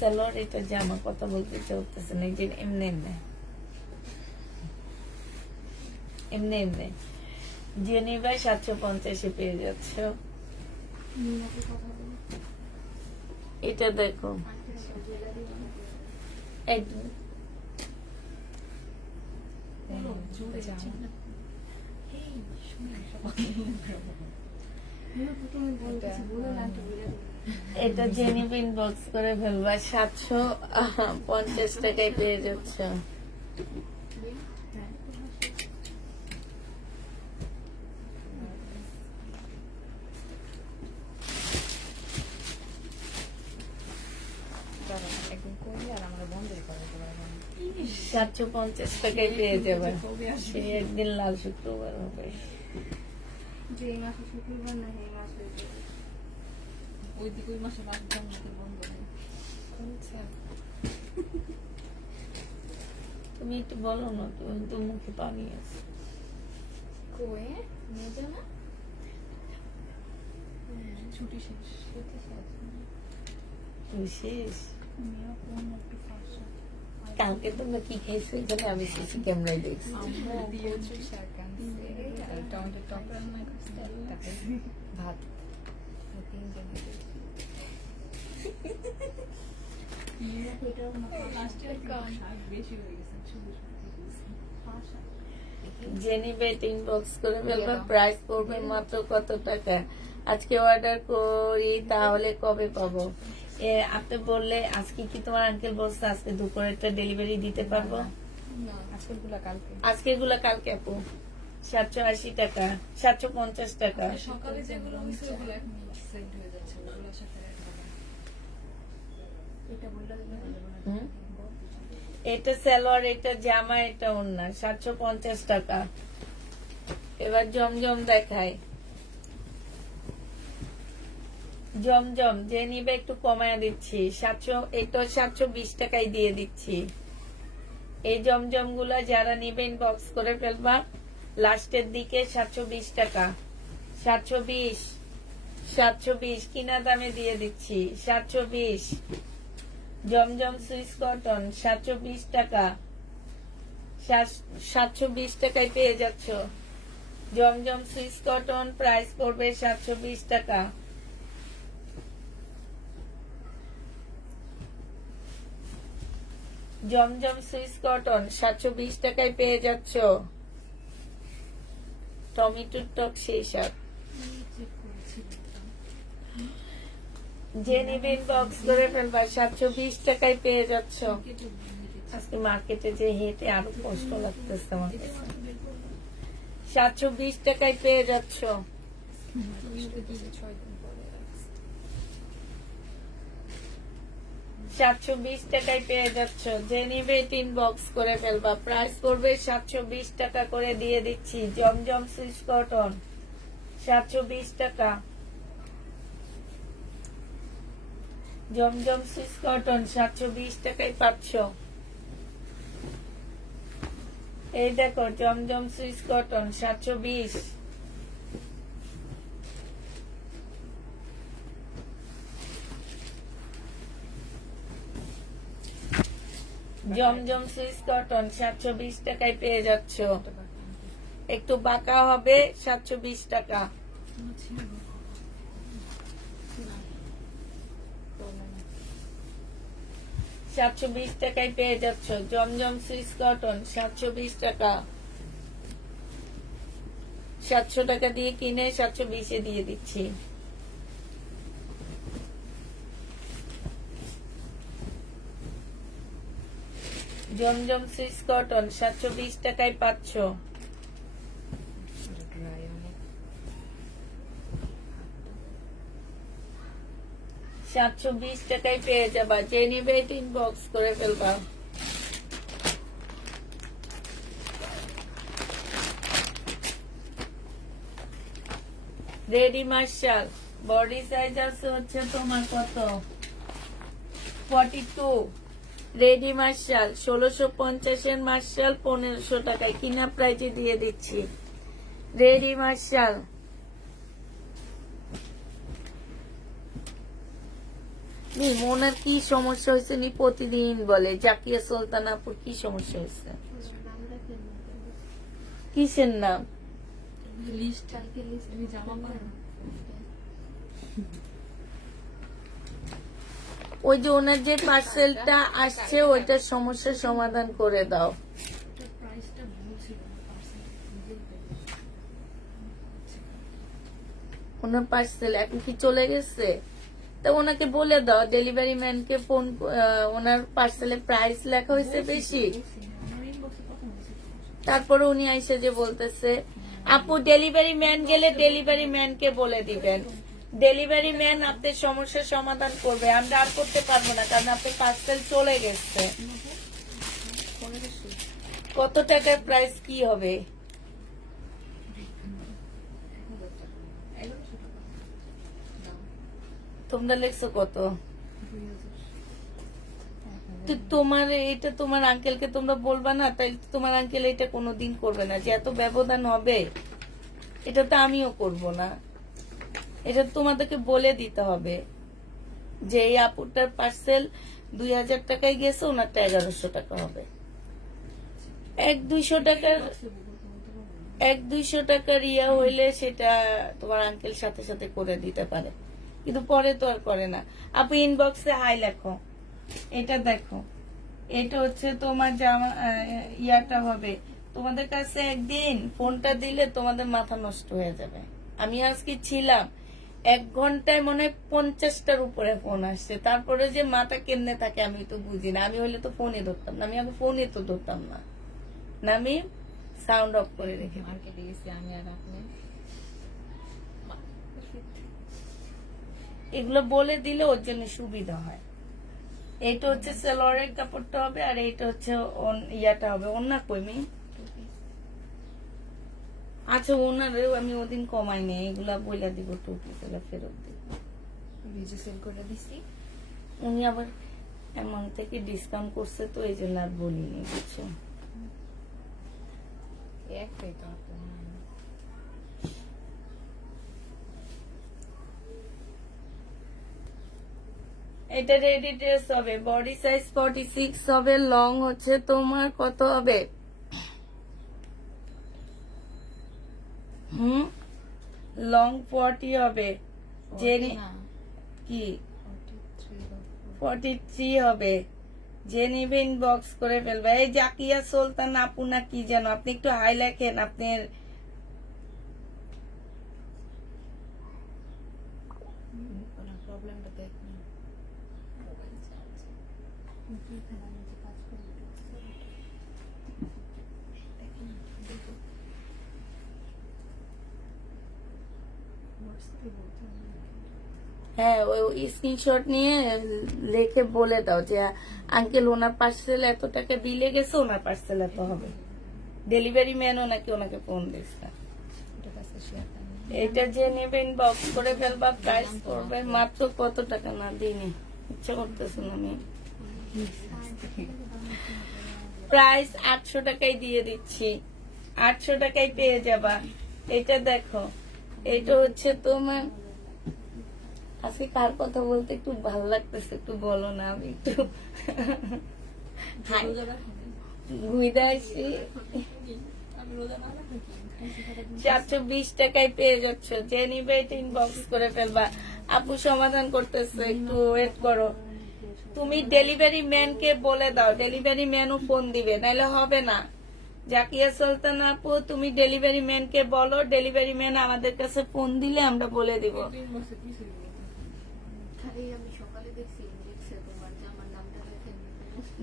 সালোয়ার, এটা জামা, কথা বলতে চলতেছে না। যে এমনি এমনি যে নিবে 750-এ পেয়ে যাচ্ছ। এটা দেখো, একদম এটা জেনিভ ইনবক্স করে ফেলবা। 750 টাকায় পেয়ে যাচ্ছ। একদিন করলে আর আমরা বন্ধই করাতে পারবো না। 750 টাকায় পেয়ে যাবে। সেই একদিন লাল শুক্রবার হবে। যে এই মাসে শুক্রবার না, এই মাসে ওই মাসে বন্ধ নেই। তুমি একটু বলো না, তুমি তো মুখে পানি আছে। কয়ে নিয়ে যাও না? ছুটি শেষ। তুমি শেষ। মেয়েরা কোন একটু ফাঁসা। কালকে তোমরা কি খাইছো? এখানে আমি সিসি ক্যামেরায় দেখছি। আমরা কচু শাক আনছি আর টমেটো টক রান্না করছি, তারপরে ভাত। তিনজনে মেয়েরা তো এটাও না লাস্টে কম। শাক বেশি হয়ে গেছে, শুধু ফাঁসা। জেনিবে ইনবক্স করে ফেলবা। প্রাইস পড়বে মাত্র কত টাকা? আজকে অর্ডার করি তাহলে কবে পাবো? আপনি বললে আজকে কি তোমার আঙ্কেল বলছে আজকে দুপুরেরটা ডেলিভারি দিতে পারবো? না, আজকের গুলা কালকে। আজকের গুলা কালকে আপু। 780 টাকা, 750 টাকা। সকালে যেগুলো হয়েছে ওগুলো এখন সেট হয়ে যাচ্ছে, ওগুলোর সাথে এটা বললে হুম? এটা সালোয়ার, এটা জামা, এটা ওড়না। 750 টাকা। এবার জমজম দেখায়। জমজম যে নিবে একটু কমায় দিচ্ছি। 700, এটা 720 টাকায় দিয়ে দিচ্ছি। এই জমজম গুলা যারা নিবে ইনবক্স করে ফেলবা। লাস্টের দিকে 720 টাকা। 720 কিনা দামে দিয়ে দিচ্ছি। 720 জমজম সুইস কটন 720 টাকা। 720 টাকায় পেয়ে যাচ্ছ। জমজম সুইস কটন প্রাইস পড়বে 720 টাকা। জমজম সুইস কটন 720 টাকায় পেয়ে যাচ্ছ। টমেটোর টক সেই সাথ। যে নিবে ইনবক্স করে ফেলবা। 720 টাকায় পেয়ে যাচ্ছ। আজকে মার্কেটে যে হেঁটে আরো কষ্ট লাগতেছে আমার কাছে। 720 টাকায় পেয়ে যাচ্ছ। 720 টাকায় পেয়ে যাচ্ছ। যে নিবে ইনবক্স করে ফেলবা। প্রাইস পড়বে 720 টাকা করে দিয়ে দিচ্ছি। জমজম সুইস কটন 720 টাকা। জমজম সুইস কটন 720 টাকায় পাচ্ছ। এই দেখো জমজম সুইস কটন 720। জমজম সুইস কটন 720 টাকায় পেয়ে যাচ্ছ। একটু বাঁকা হবে 720 টাকা। 720 টাকায় পেয়ে যাচ্ছ জমজম সুইস কটন 720 টাকা। 700 টাকা দিয়ে কিনে 720 দিয়ে দিচ্ছি। জমজম সুইস কটন 720 টাকায় পাচ্ছ। 720 টাকায় পেয়ে যাবা। যে নিবে ইনবক্স করে ফেলবা। রেডি মার্শাল বডি সাইজ আছে হচ্ছে তোমার কত 42। রেডি মার্শাল 1650 এর মার্শাল 1500 টাকায় কিনা প্রাইজে দিয়ে দিচ্ছি। রেডি মার্শাল মোনার কি সমস্যা হয়েছে নি প্রতিদিন বলে। জাকিয়া সুলতানাপুর কি সমস্যা হয়েছে? কিসের নাম? লিস্ট তুমি জামা পারো ওই যে ওনার যে পার্সেলটা আসছে ওইটার সমস্যার সমাধান করে দাও। প্রাইসটা ভুল ছিল ওনার পার্সেল এখন কি চলে গেছে? তা ওনাকে বলে দাও ডেলিভারি ম্যানকে ফোন। ওনার পার্সেলে প্রাইস লেখা হয়েছে বেশি। তারপরে উনি আইসে যে বলতেছে আপু ডেলিভারি ম্যান গেলে ডেলিভারি ম্যানকে বলে দিবেন। ডেলিভারি ম্যান আপনার সমস্যার সমাধান করবে। আমরা আর করতে পারবো না কারণ আপনার পার্সেল চলে গেছে। কত টাকার প্রাইস কি হবে? তোমরা লিখছো কত? তো তোমার এটা তোমার আঙ্কেলকে তোমরা বলবা না? তাই তোমার আঙ্কেল এটা কোনোদিন করবে না যে এত ব্যবধান হবে। এটা তো আমিও করব না। এটা তোমাদেরকে বলে দিতে হবে যে এই আপুটার পার্সেল 2000 টাকায় গেছে, ওনারটা 1100 টাকা হবে। 1-200 টাকার ইয়া হইলে সেটা তোমার আঙ্কেল সাথে সাথে করে দিতে পারে, কিন্তু পরে তো আর করে না। আপু ইনবক্সে হাই লেখো। এটা দেখো, এটা হচ্ছে তোমার জামা ইয়াটা হবে। তোমাদের কাছে একদিন ফোনটা দিলে তোমাদের মাথা নষ্ট হয়ে যাবে। আমি আজকে ছিলাম 1 ঘন্টায় মনে হয় 50টার উপরে ফোন আসছে। তারপরে যে মাথা কেমনে থাকে আমি তো বুঝি না। আমি হলে তো ফোনে ধরতাম না। আমি আগে ফোনে তো ধরতাম না, না আমি সাউন্ড অফ করে রেখে দিই। মার্কেটে গেছি আমি আর আপনি। এগুলো বলে দিলে ওর জন্য সুবিধা হয়। এইটা হচ্ছে সেলোয়ারের কাপড়টা হবে আর এইটা হচ্ছে ইয়াটা হবে। ওনা কইমি আচ্ছা ওনারেও আমি ওদিন কমাই নেই। এগুলা বইলা দিব, টু পিস এগুলা ফেরত দিব। ভিজে সেল করে দিছি। উনি আবার এমন থেকে ডিসকাউন্ট করছে তো এই জন্য আর বলিনি, বুঝছো? একটাই তো আপু। এটা রেডি ড্রেস হবে। বডি সাইজ 46 হবে। লং হচ্ছে তোমার কত হবে? লং 40 হবে। জেনি কি 43 হবে। যে নিবে ইনবক্স করে ফেলবে। এই জাকিয়া সুলতান আপু না কি যেন, আপনি একটু হাই লেখেন আপনার। প্রবলেমটা দেখ না। হ্যাঁ ওই স্ক্রিনশট নিয়ে লিখে বলে দাও যে আঙ্কেল ওনার পার্সেল এত টাকা বিলে গেছে, ওনার পার্সেল এত হবে। ডেলিভারি ম্যানও নাকি ওনাকে ফোন দিচ্ছে। এটা যে নেবে ইনবক্স করে ফেলবা। প্রাইস করবে মাত্র কত টাকা না দিনে ইচ্ছা করতেছে না আমি। প্রাইস 800 টাকায় দিয়ে দিচ্ছি, 800 টাকায় পেয়ে যাবা। এটা দেখো, এটা হচ্ছে তোমার, আজকে কার কথা বলতে একটু ভালো লাগতেছে, একটু বলো না, আমি একটু হাই ঘুইতে আসি। আমি রোজা না রাখি 420 টাকায় পেয়ে যাচ্ছ, যে নিবে এটা ইনবক্স করে ফেলবা। আপু সমাধান করতেছে, একটু ওয়েট করো। তুমি ডেলিভারি ম্যানকে বলে দাও, ডেলিভারি ম্যানও ফোন দিবে, নাহলে হবে না। জাকিয়া সুলতান আপু, তুমি ডেলিভারি ম্যানকে বলো, ডেলিভারি ম্যান আমাদের কাছে ফোন দিলে আমরা বলে দিব। বছর কি ছিল আমি সকালে দেখছি ইন্ডেক্সে তোমার জামার নামটা লেখে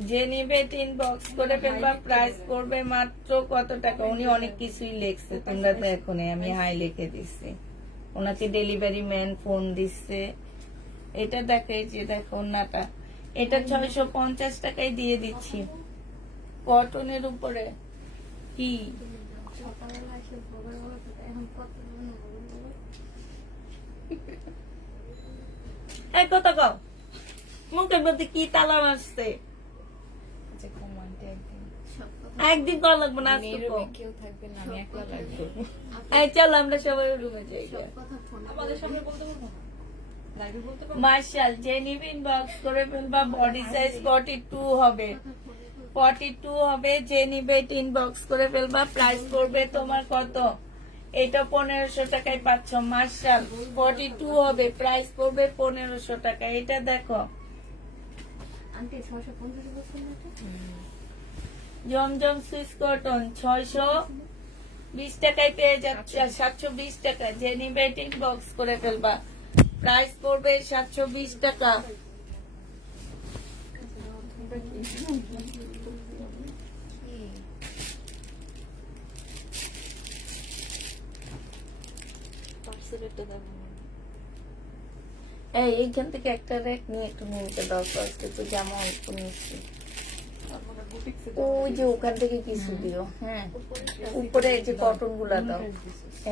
যে নিবে এটা ইনবক্স করে ফেলবা। প্রাইস পড়বে মাত্র কত টাকা, উনি অনেক কিছুই লিখছে, তোমরা তো এখন আমি হাই লিখে দিচ্ছি, ওনাকে ডেলিভারি ম্যান ফোন দিচ্ছে। এটা দেখো, এই যে দেখো ওনাটা, এটা 650 টাকায় দিয়ে দিচ্ছি, কটনের উপরে। কি সকালবেলা এসে ভোগের বলা এখন কত এই কথা কও, মুখের মধ্যে কি তালা মারছে? আচ্ছা কমান্টে একদিন সব কথা একদিন করা লাগবে না, আজকে মেয়েরও কও। কেউ থাকবে না, আমি একলা লাগবো। এই চলো আমরা সবাই রুমে যাই। সব কথা ফোনে আমাদের সামনে বলতে পারবো না, লাইভে বলতে পারবো মার্শাল যে নিবে ইনবক্স করে ফেলবা। বডি সাইজ 42 হবে, 42 হবে, যে নিবে এটা ইনবক্স করে ফেলবা। প্রাইস পড়বে তোমার কত, এটা 1500 টাকায় পাচ্ছ। মার্শাল 42 হবে, প্রাইস পড়বে 1500 টাকা। এটা দেখো আন্টি 650 বছর মতো জমজম সুইস কটন 620 টাকায় পেয়ে যাচ্ছে, 720 টাকা। যে নিবে এটা ইনবক্স করে ফেলবা। প্রাইস পড়বে 720 টাকা। পার্সেলেরটা দাম এই এইখান থেকে একটা রেক নিয়ে একটু নিতে দাও তো, আজকে তো জামা অল্প নিচ্ছি। আমরা বুটিক্সে ওই যে ওখান থেকে কিছু দিও, হ্যাঁ উপরে এই যে কটন গুলা দাও,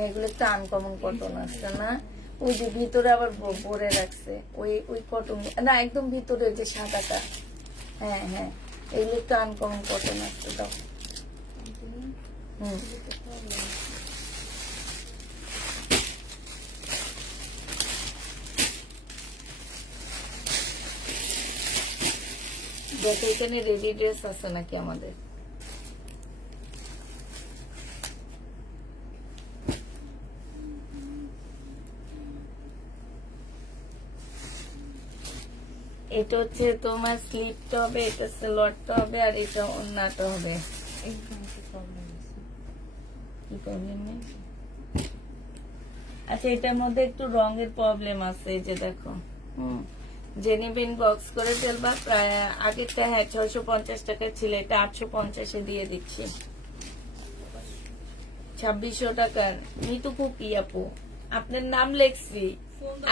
এগুলো একটু আনকমন কটন আসছে না, ওই যে ভিতরে আবার ভরে রাখছে, ওই ওই কটন না, একদম ভিতরে যে সাদাটা, হ্যাঁ হ্যাঁ, এগুলো একটু আনকমন কটন আসছে, দাও। হুম, দেখো এখানে রেডি ড্রেস আছে নাকি আমাদের। এটা হচ্ছে তোমার স্লিপটা হবে, এটা সালোয়ারটা হবে, আর এটা ওন্নাটা হবে। একদম একটু প্রবলেম আছে। কি প্রবলেম নেই? আচ্ছা এটার মধ্যে একটু রঙের প্রবলেম আছে, এই যে দেখো। জেনিবিন বক্স করে ফেলবা। প্রায় আগেরটা হ্যাঁ 650 টাকা ছিল, এটা 850 দিয়ে দিচ্ছি। 2600 টাকার মিতু কুকি আপু, আপনার নাম লেখছি,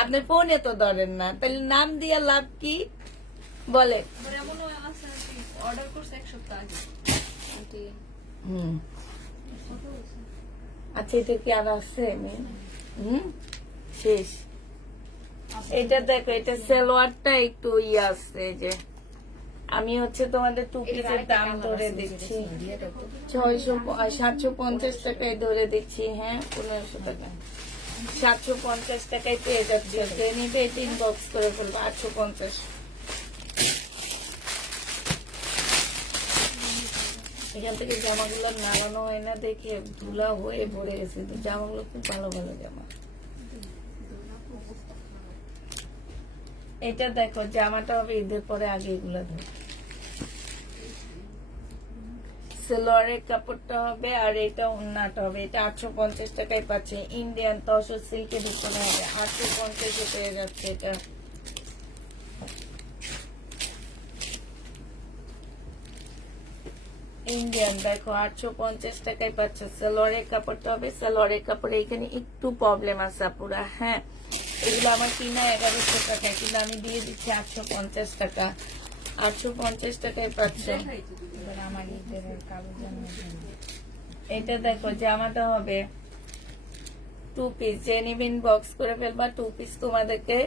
আপনার ফোনে তো ধরেন না, তাহলে নাম দিয়ে লাভ কি বলে? আমার এমনও আছে আন্টি অর্ডার করছে 1 সপ্তাহ আগে আন্টি হুম, আচ্ছা এটা কি আর আছে? শেষ। এটা দেখো, এটা সালোয়ারটা একটু ইয়ে আসছে, এই যে আমি হচ্ছে তোমাদের টু পিসের দাম ধরে দিচ্ছি 750 টাকায় ধরে দিচ্ছি, হ্যাঁ 1500 টাকা, 750 টাকায় পেয়ে যাচ্ছে। যে নিবে এটা ইনবক্স করে ফেলবো। 850। এখান থেকে জামাগুলো নামানো হয় না দেখে ধুলা হয়ে ভরে গেছে, কিন্তু জামাগুলো খুব ভালো ভালো জামা। এটা দেখো, জামাটা হবে ঈদের পরে, আগে এগুলো ধর। সালোয়ারের কাপড়টা হবে, আর এটা ওন্নাটা হবে। এটা 850 টাকায় পাচ্ছে, ইন্ডিয়ান তসর সিল্কের উপরে হবে, 850 পেয়ে যাচ্ছে এটা। ইন্ডিয়ান দেখো 850 টাকায় পাচ্ছে। সালোয়ারের কাপড়টা হবে, সালোয়ারের কাপড়ে এখানে একটু প্রবলেম আছে পুরা, হ্যাঁ এগুলো আমার কিনা 1100 টাকা, কিন্তু আমি দিয়ে দিচ্ছি 850 টাকা। 850 টাকায় পাচ্ছে। এবার আমার ঈদের কাগজ জানার জন্য এটা দেখো, জামাটা হবে 2 পিস, জেনিবিন বক্স করে ফেলবা। 2 পিস তোমাদেরকে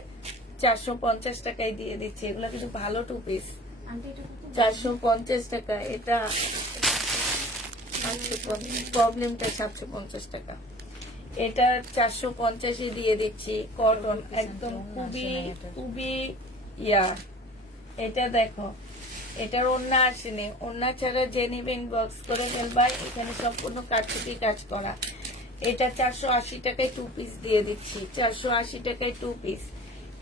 450 টাকায় দিয়ে দিচ্ছি। এগুলো কিন্তু ভালো 2 পিস, আন্টি এটা কত 450 টাকা। এটা প্রবলেমটা 750 টাকা। এটা 450 দিয়ে দিচ্ছি, কটন একদম খুবই খুবই ইয়া। এটা দেখো, এটার ওড়না আসেনি, ওড়না ছাড়া যে নিবে ইনবক্স করে ফেলবা। এখানে সম্পূর্ণ কাটছুটি কাজ করা। এটা 480 টাকায় 2 পিস দিয়ে দিচ্ছি, 480 টাকায় 2 পিস।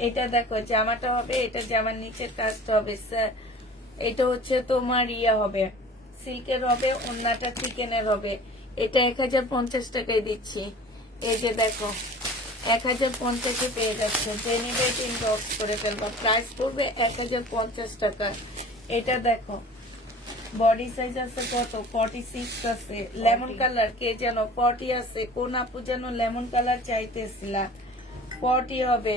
এটা দেখো জামাটা হবে, এটা জামার নিচের কাজটা হবে স্যার। এটা হচ্ছে তোমার ইয়া হবে, সিল্কের হবে, ওড়নাটা চিকেনের হবে। এটা 1050 টাকায় দিচ্ছি। এই যে দেখো 1050 পেয়ে যাচ্ছে, যে নিবে ইনবক্স করে ফেলবা। প্রাইস পড়বে 1050 টাকা। এটা দেখো বডি সাইজ আছে কত, 46 আছে। লেমন কালার কে যেন 40 আছে, কোন আপু যেন লেমন কালার চাইতেছিলা। 40 হবে,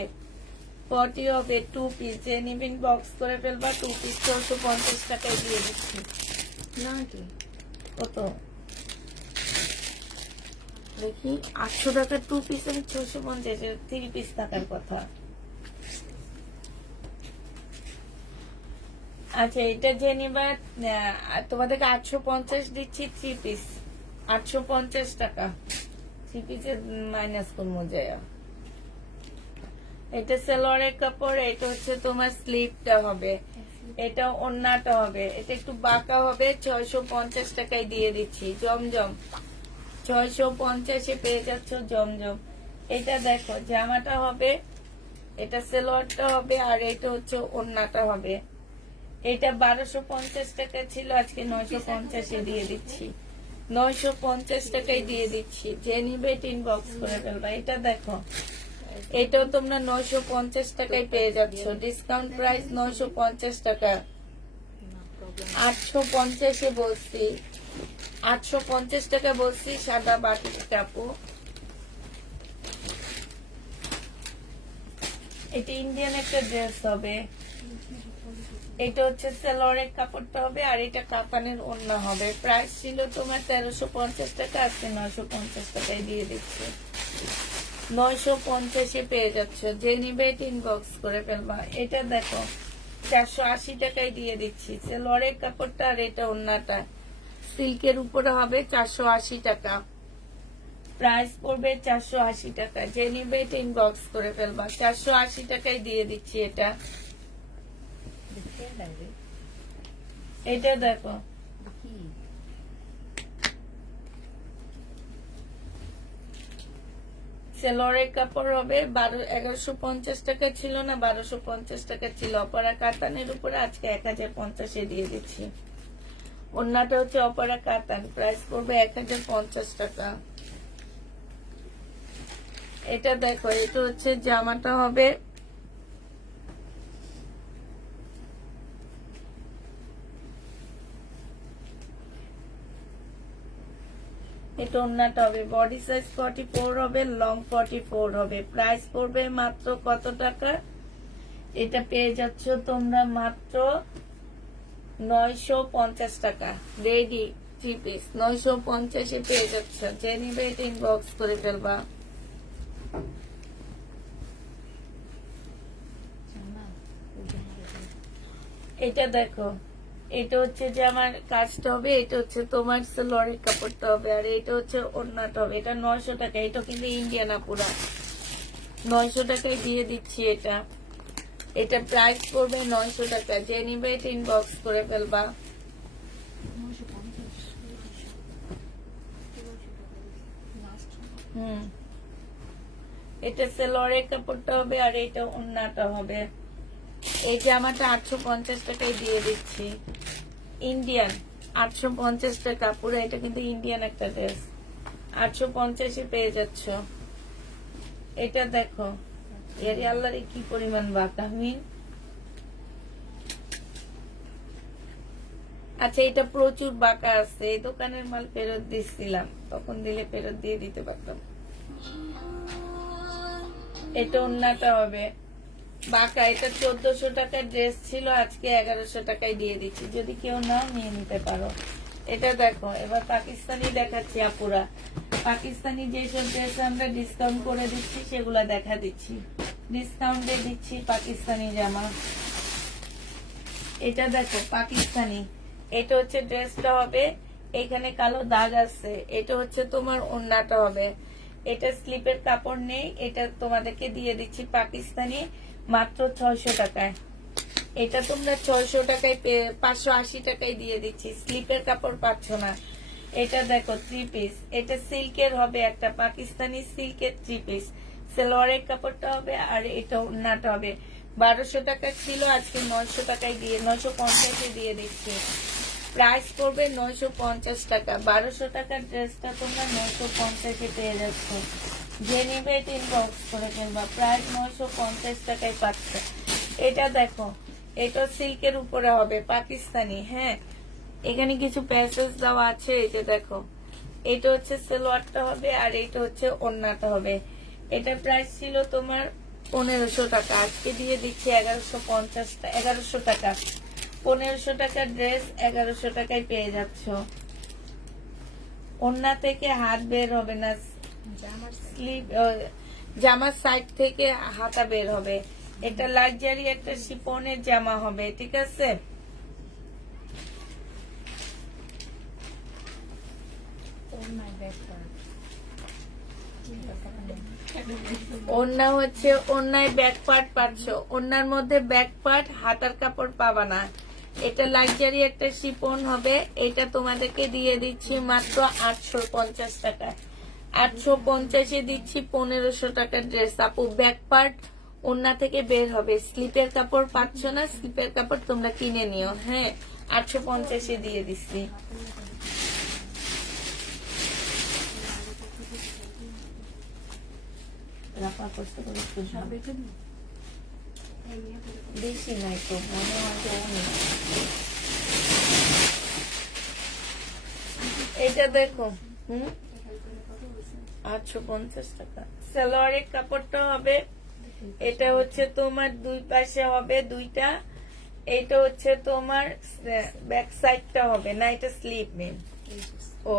40 হবে 2 পিস। যে নিবেন বক্স করে ফেলবা, 2 পিস 450 টাকায় দিয়ে দিচ্ছি। না কি কত দেখি, 800 টাকার 2 পিস আমি 650, 3 পিস থাকার কথা। আচ্ছা এটা যে নিবা, তোমাদেরকে 850 দিচ্ছি 3 পিস, 850 টাকা 3 পিসের মাইনাস করবো যায়। এটা সেলোয়ারের কাপড়, এটা হচ্ছে তোমার স্লিভটা হবে, এটা ওড়নাটা হবে। এটা একটু বাঁকা হবে, 650 টাকায় দিয়ে দিচ্ছি। জমজম 650 পেয়ে যাচ্ছ জমজম। এটা দেখো জামাটা হবে, এটা সেলোয়ারটা হবে, আর এটা হচ্ছে ওড়নাটা হবে। এটা 1250 টাকা ছিল, আজকে 950 দিয়ে দিচ্ছি, 950 টাকায় দিয়ে দিচ্ছি। যে নিবে ইনবক্স করে ফেলবা। এটা দেখো, এটাও তোমরা 950 টাকায় পেয়ে যাচ্ছ, ডিসকাউন্ট প্রাইস 950 টাকা। 850 বলছি, 850 টাকা বলছি। সাদা বাটিক কাপড়, এটা ইন্ডিয়ান একটা ড্রেস হবে। এটা হচ্ছে সেলোয়ারের কাপড়টা হবে, আর এটা কাতানের ওড়না হবে। প্রাইস ছিল তোমার 1350 টাকা, আজকে 950 টাকায় দিয়ে দিচ্ছে। 950 পেয়ে যাচ্ছ, যে নিবে ইনবক্স করে ফেলবা। এটা দেখো 480 টাকায় দিয়ে দিচ্ছি, সেলোয়ারের কাপড়টা, আর এটা ওড়নাটা সিল্কের উপরে হবে। 480 টাকা প্রাইস পড়বে, 480 টাকা। যে নিবে ইনবক্স করে ফেলবা। 480 টাকায় দিয়ে দিচ্ছি এটা। দেখতে লাগবে এটা দেখো, কি সেলোয়ারের কাপড় হবে। 1150 টাকা ছিল না, 1250 টাকা ছিল। অপরা কাতানের উপরে আজকে 1050 দিয়ে দিচ্ছি। ওড়নাটা হচ্ছে অপরা কাতান, প্রাইস পড়বে 1050 টাকা। এটা দেখো, এটা হচ্ছে জামাটা হবে, এটা ওড়নাটা হবে। বডি সাইজ 44 হবে, লং 44 হবে। প্রাইস পড়বে মাত্র কত টাকা, এটা পেয়ে যাচ্ছ তোমরা মাত্র 950 টাকা। রেডি 3 পিস 950 পেয়ে যাচ্ছ। যে নিবে এটা ইনবক্স করে ফেলবা। জানা এটা দেখো, এটা হচ্ছে যে আমার কাজটা হবে, এটা হচ্ছে তোমার সেলোয়ারের কাপড়টা হবে, আর এটা হচ্ছে ওড়নাটা হবে। এটা 900 টাকা, এটা কিন্তু ইন্ডিয়ানা পুরা 900 টাকায় দিয়ে দিচ্ছি এটা। এটা প্রাইস পড়বে 900 টাকা। যে নিবে এটা ইনবক্স করে ফেলবা। 950 এটা সেলোয়ারের কাপড়টা হবে, আর এটা ওড়নাটা হবে। এই জামাটা 850 টাকায় দিয়ে দিচ্ছি, ইন্ডিয়ান 850 টাকা পুরো। এটা কিন্তু ইন্ডিয়ান একটা ড্রেস, 850 পেয়ে যাচ্ছ। এটা দেখো, এরি আল্লাহরে কি পরিমাণ বাঁকা আমি। আচ্ছা এটা প্রচুর বাঁকা আছে, এই দোকানের মাল ফেরত দিচ্ছিলাম, তখন দিলে ফেরত দিয়ে দিতে পারতাম। এটা ওড়নাটা হবে বাঁকা। এটা 1400 টাকার ড্রেস ছিল, আজকে 1100 টাকায় দিয়ে দিচ্ছি, যদি কেউ নাও নিয়ে নিতে পারো। এটা দেখো, এবার পাকিস্তানি দেখাচ্ছি আপুরা। পাকিস্তানি যেসব ড্রেস আমরা ডিসকাউন্ট করে দিচ্ছি সেগুলা দেখা দিচ্ছি, ডিসকাউন্টে দিচ্ছি পাকিস্তানি জামা। এটা দেখো পাকিস্তানি, এটা হচ্ছে ড্রেসটা হবে, এখানে কালো দাগ আছে, এটা হচ্ছে তোমার ওড়নাটা হবে। এটা স্লিপের কাপড় নেই, এটা তোমাদেরকে দিয়ে দিচ্ছি পাকিস্তানি মাত্র 600 টাকায়। এটা তোমরা 600 টাকায় 580 টাকায় দিয়ে দিচ্ছি, স্লিপের কাপড় পাচ্ছ না। এটা দেখো 3 পিস, এটা সিল্কের হবে, একটা পাকিস্তানি সিল্কের 3 পিস। সালোয়ারের কাপড়টা হবে আর এটা ওড়নাটা হবে। 1200 টাকা ছিল, আজকে 900 টাকায় দিয়ে 950 দিয়ে দিচ্ছি। প্রাইস পড়বে 950 টাকা। 1200 টাকার ড্রেসটা তোমরা 950 পেয়ে যাচ্ছ। যে নিবে ইনবক্স করে ফেলবা, প্রাইস 950 টাকায় পাচ্ছ। এটা দেখো, এটা সিল্কের উপরে হবে, পাকিস্তানি। হ্যাঁ, এখানে কিছু প্যাসেজ দেওয়া আছে, এই যে দেখো, এটা হচ্ছে সালোয়ারটা হবে আর এটা হচ্ছে ওড়নাটা হবে। এটা প্রাইস ছিল তোমার 1500 টাকা, আজকে দিয়ে দিচ্ছি 1100 টাকা। 1500 টাকার ড্রেস 1100 টাকায় পেয়ে যাচ্ছ। ওড়না থেকে হাত বের হবে না, স্লিপ জামার সাইড থেকে হাতা বের হবে। এটা লাক্সারি একটা শিফনের জামা হবে, ঠিক আছে। ওড়না হচ্ছে, ওড়নায় ব্যাক পার্ট পাচ্ছ, ওড়নার মধ্যে ব্যাক পার্ট, হাতার কাপড় পাবা না। এটা লাক্সারি একটা শিফন হবে, এটা তোমাদেরকে দিয়ে দিচ্ছি মাত্র 850 টাকা। 850 দিচ্ছি 1500 টাকার ড্রেস। আপু ব্যাক পার্ট ওড়না থেকে বের হবে, স্লিপের কাপড় পাচ্ছ না, স্লিপের কাপড় তোমরা কিনে নিও। হ্যাঁ, 850 দিয়ে দিচ্ছি। বেশি নাই তো, মনে হয় তো অনেক। এটা দেখো, 850 টাকা। সালোয়ারের কাপড়টা হবে, এটা হচ্ছে তোমার দুই পাশে হবে দুইটা, এটা হচ্ছে তোমার ব্যাক সাইডটা হবে না, এটা স্লিপ নেই। ও,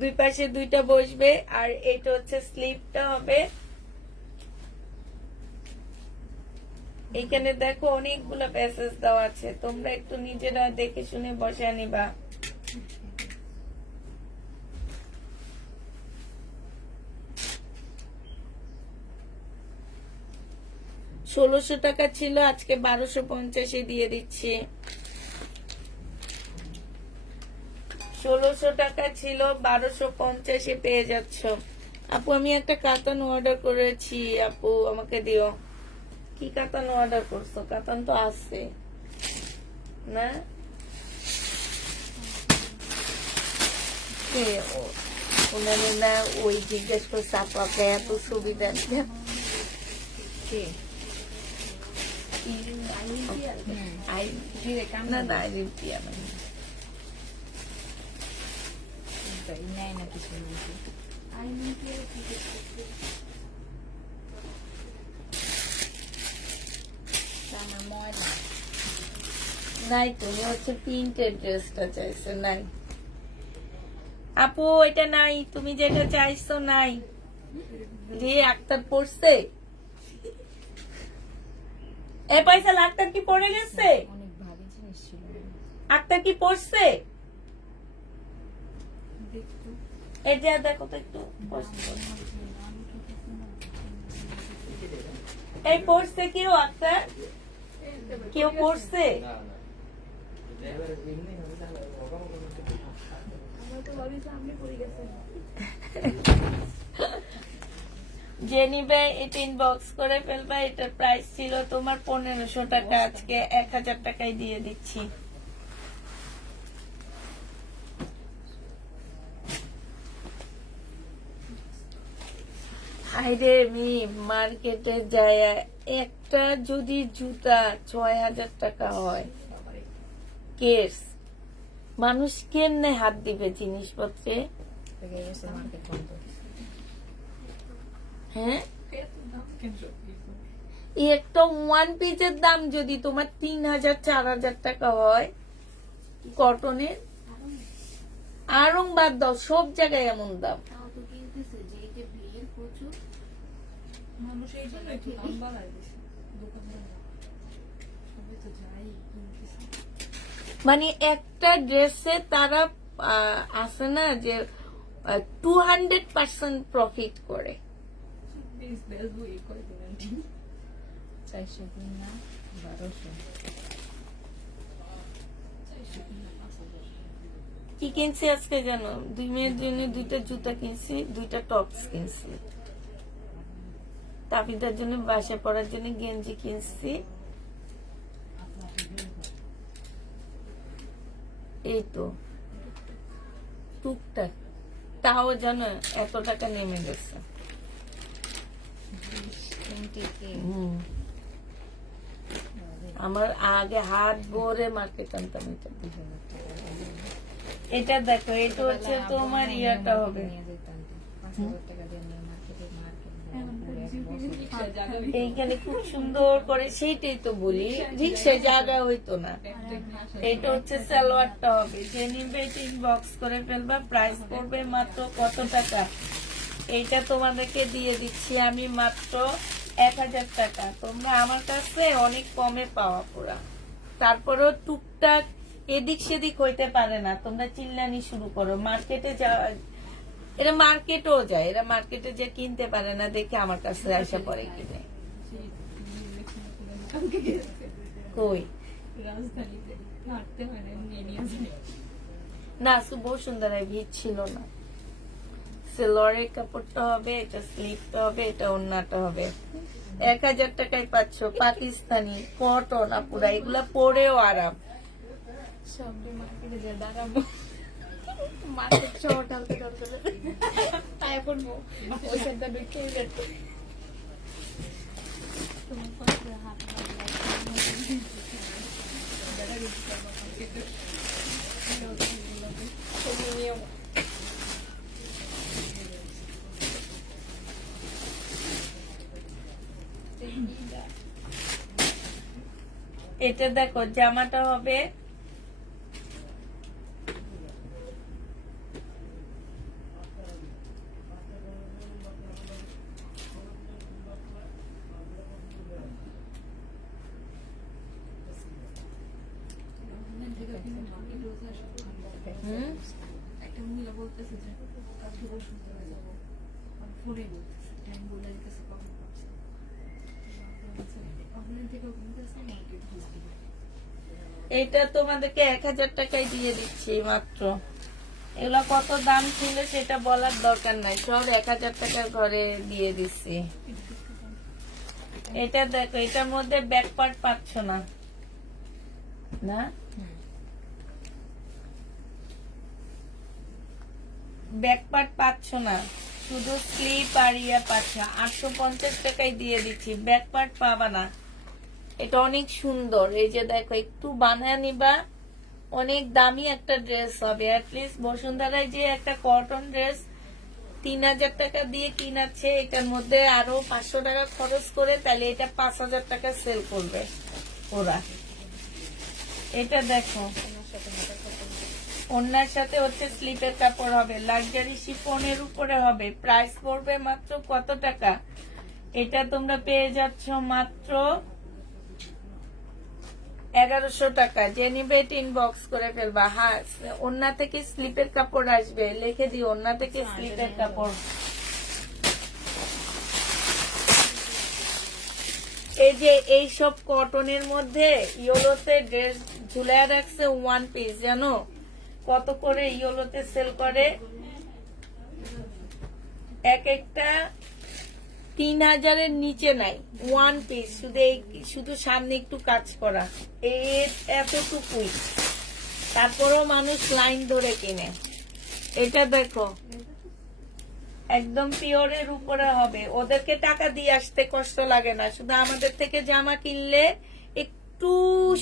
দুই পাশে দুইটা বসবে আর এটা হচ্ছে স্লিপটা হবে। এখানে দেখো অনেকগুলো প্যাসেজ দেওয়া আছে, তোমরা একটু নিজেরা দেখে শুনে বসে নিবা। ষোলোশো টাকা ছিল, আজকে 1250 দিয়ে দিচ্ছি। 1600 টাকা ছিল, 1250 পেয়ে যাচ্ছ। আপু আমি একটা কাতান অর্ডার করেছি, আপু আমাকে দিও। কি কাতান অর্ডার করছো? কাতান তো আছে না? ওনারে না ওই জিজ্ঞেস করছে, আপু আপনার এত সুবিধা না না রিপিয়া মানে নেয় না কিছু আমার ময়লা নাই, তুমি হচ্ছে প্রিন্টেড ড্রেসটা চাইছো। নাই আপু, এটা নাই, তুমি যেটা চাইছো নাই। যে আক্তার পড়ছে, এ পয়সা আক্তার কি পড়ে গেছে? অনেক ভারী জিনিস ছিল। আক্তার কি পড়ছে? এটা দেখো তো একটু, এই পড়ছে কেউ? আক্তার কেউ পড়ছে? যে নিবে এটা ইনবক্স করে ফেলবা। এটার প্রাইস ছিল তোমার 1500 টাকা, আজকে 1000 টাকায় দিয়ে দিচ্ছি। হাইরে মি মার্কেটে যায় একটা যদি জুতা 6000 টাকা হয়, কেস মানুষ কেমনে হাত দিবে জিনিসপত্রে? মার্কেট বন্ধ। হ্যাঁ, একটা ওয়ান পিসের দাম যদি তোমার 3000 4000 টাকা হয় কটনের, আরং বাদ দাও, সব জায়গায় এমন দাম। মানুষ এই জন্য একটু দাম বাড়ায় দিছে দোকানদার, সবাই তো যাই কিনতেছে। মানে একটা ড্রেসে তারা আছে না যে 200% প্রফিট করে। প্লিজ বেচবো এই কয়দিন আন্টি। 400 দিন না 1200। 400 কিনা 5000। কি কিনছি আজকে জানো? 2 মেয়ের জন্য 2টা জুতা কিনছি, 2টা টপস কিনছি। তাপিদার জন্য বাসা পরার জন্য গেঞ্জি কিনছি। এই তো টুকটাক, তাও জানো এত টাকা নেমে গেছে। 20K আমার আগে হাত ভরে মার্কেট আনতাম এটা দিয়ে। এটা দেখো, এটা হচ্ছে তোমার ইয়াটা হবে। 5000 টাকা দিয়ে নিয়ে মার্কেটে রিকশায় জায়গা এইখানে খুব সুন্দর করে, সেইটাই তো বলি, রিক্সায় জায়গা হইতো না। এটা হচ্ছে সালোয়ারটা হবে, যে নিবে বক্স করে ফেলবা। প্রাইস পড়বে মাত্র কত টাকা? এইটা তোমাদেরকে দিয়ে দিচ্ছি আমি মাত্র 1000 টাকা। তোমরা আমার কাছে অনেক কমে পাওয়া পুরা। তারপরেও টুকটাক এদিক সেদিক হইতে পারে না, তোমরা চিল্লানি শুরু করো। মার্কেটে যা, এরা মার্কেটেও যায়, এরা মার্কেটে যে কিনতে পারে না দেখে আমার কাছে আসা পরে কিনে। কালকে গেছে কই রাজধানীতে, হাঁটতে হয় না, নিয়ে নিয়ে যায়। না, বহু সুন্দর, ভিড় ছিল না। সেলরের কাপড়টা হবে, এটা স্লিপটা হবে, এটা ওড়নাটা হবে। 1000 টাকায় পাচ্ছ পাকিস্তানি কটন আপুরা, এগুলা পরেও আরাম। সবজি মার্কেটে যা দাঁড়াবো, মার্কেট শহরটা হালকা দরকার পায়ে পড়বো, ওই সাইডটা ঢুকে যেতে। তোমার পাশে হাত এটা দেখো, জামাটা হবে একটা মহিলা বলতেছে যে কালকে বসুন্ধরা যাবো, আমি ফোনে বলতেছি, টাইম বলে দিতেছে কখন পাচ্ছে। অনলাইন থেকে কিনতেছে, মার্কেট বুঝতে পারি। এটা তোমাদেরকে 1000 টাকায় দিয়ে দিচ্ছি মাত্র। এগুলা কত দাম ছিল সেটা বলার দরকার নাই, সব 1000 টাকার ঘরে দিয়ে দিচ্ছি। এটা দেখো, এটার মধ্যে ব্যাক পার্ট পাচ্ছ না, না ব্যাক পার্ট পাচ্ছ না, শুধু স্লিপ আর ইয়া পাচ্ছ। 850 টাকায় দিয়ে দিচ্ছি, ব্যাক পার্ট পাবা না। এটা অনেক সুন্দর, এই যে দেখো, একটু বানায় নিবা, অনেক দামি একটা ড্রেস হবে। অ্যাটলিস্ট বসুন্ধরায় যে একটা কটন ড্রেস 3000 টাকা দিয়ে কিনাচ্ছে, এটার মধ্যে আরো 500 টাকা খরচ করে, তাহলে এটা 5000 টাকা সেল করবে ওরা। এটা দেখো, ওনার সাথে হচ্ছে স্লিপের কাপড় হবে, লাক্সারি শিফনের উপরে হবে। প্রাইস পড়বে মাত্র কত টাকা? এটা তোমরা পেয়ে যাচ্ছ মাত্র 1100 টাকা। যে নিবে ইনবক্স করে ফেলবা। হ্যাঁ, ওন্না থেকে স্লিপের কাপড় আসবে, লিখে দিও, ওন্না থেকে স্লিপের কাপড়। এই যে এই সব কটনের মধ্যে ইয়েলোতে ড্রেস ঝুলায় রাখছে, 1 পিস, জানো কত করে ইয়েলোতে সেল করে? এক একটা 3000-এর নিচে নাই, 1 পিস, শুধু সামনে একটু কাজ করা, এতটুকুই। তারপরেও মানুষ লাইন ধরে কিনে। এটা দেখো, একদম পিওরের উপরে হবে। ওদেরকে টাকা দিয়ে আসতে কষ্ট লাগে না, শুধু আমাদের থেকে জামা কিনলে একটু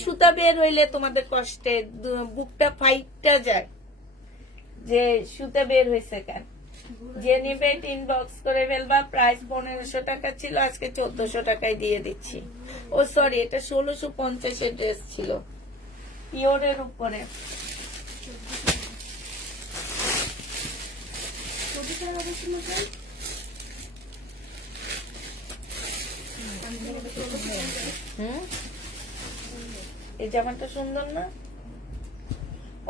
সুতা বের হইলে তোমাদের কষ্টে বুকটা ফাইটটা যায় যে সুতা বের হয়েছে কেন। যে নিবে ইনবক্স করে ফেলবা। প্রাইস 1500 টাকা ছিল, আজকে 1400 টাকায় দিয়ে দিচ্ছি। ও সরি, এটা 1650-এর ড্রেস ছিল, পিওরের উপরে। এই জামাটা সুন্দর না?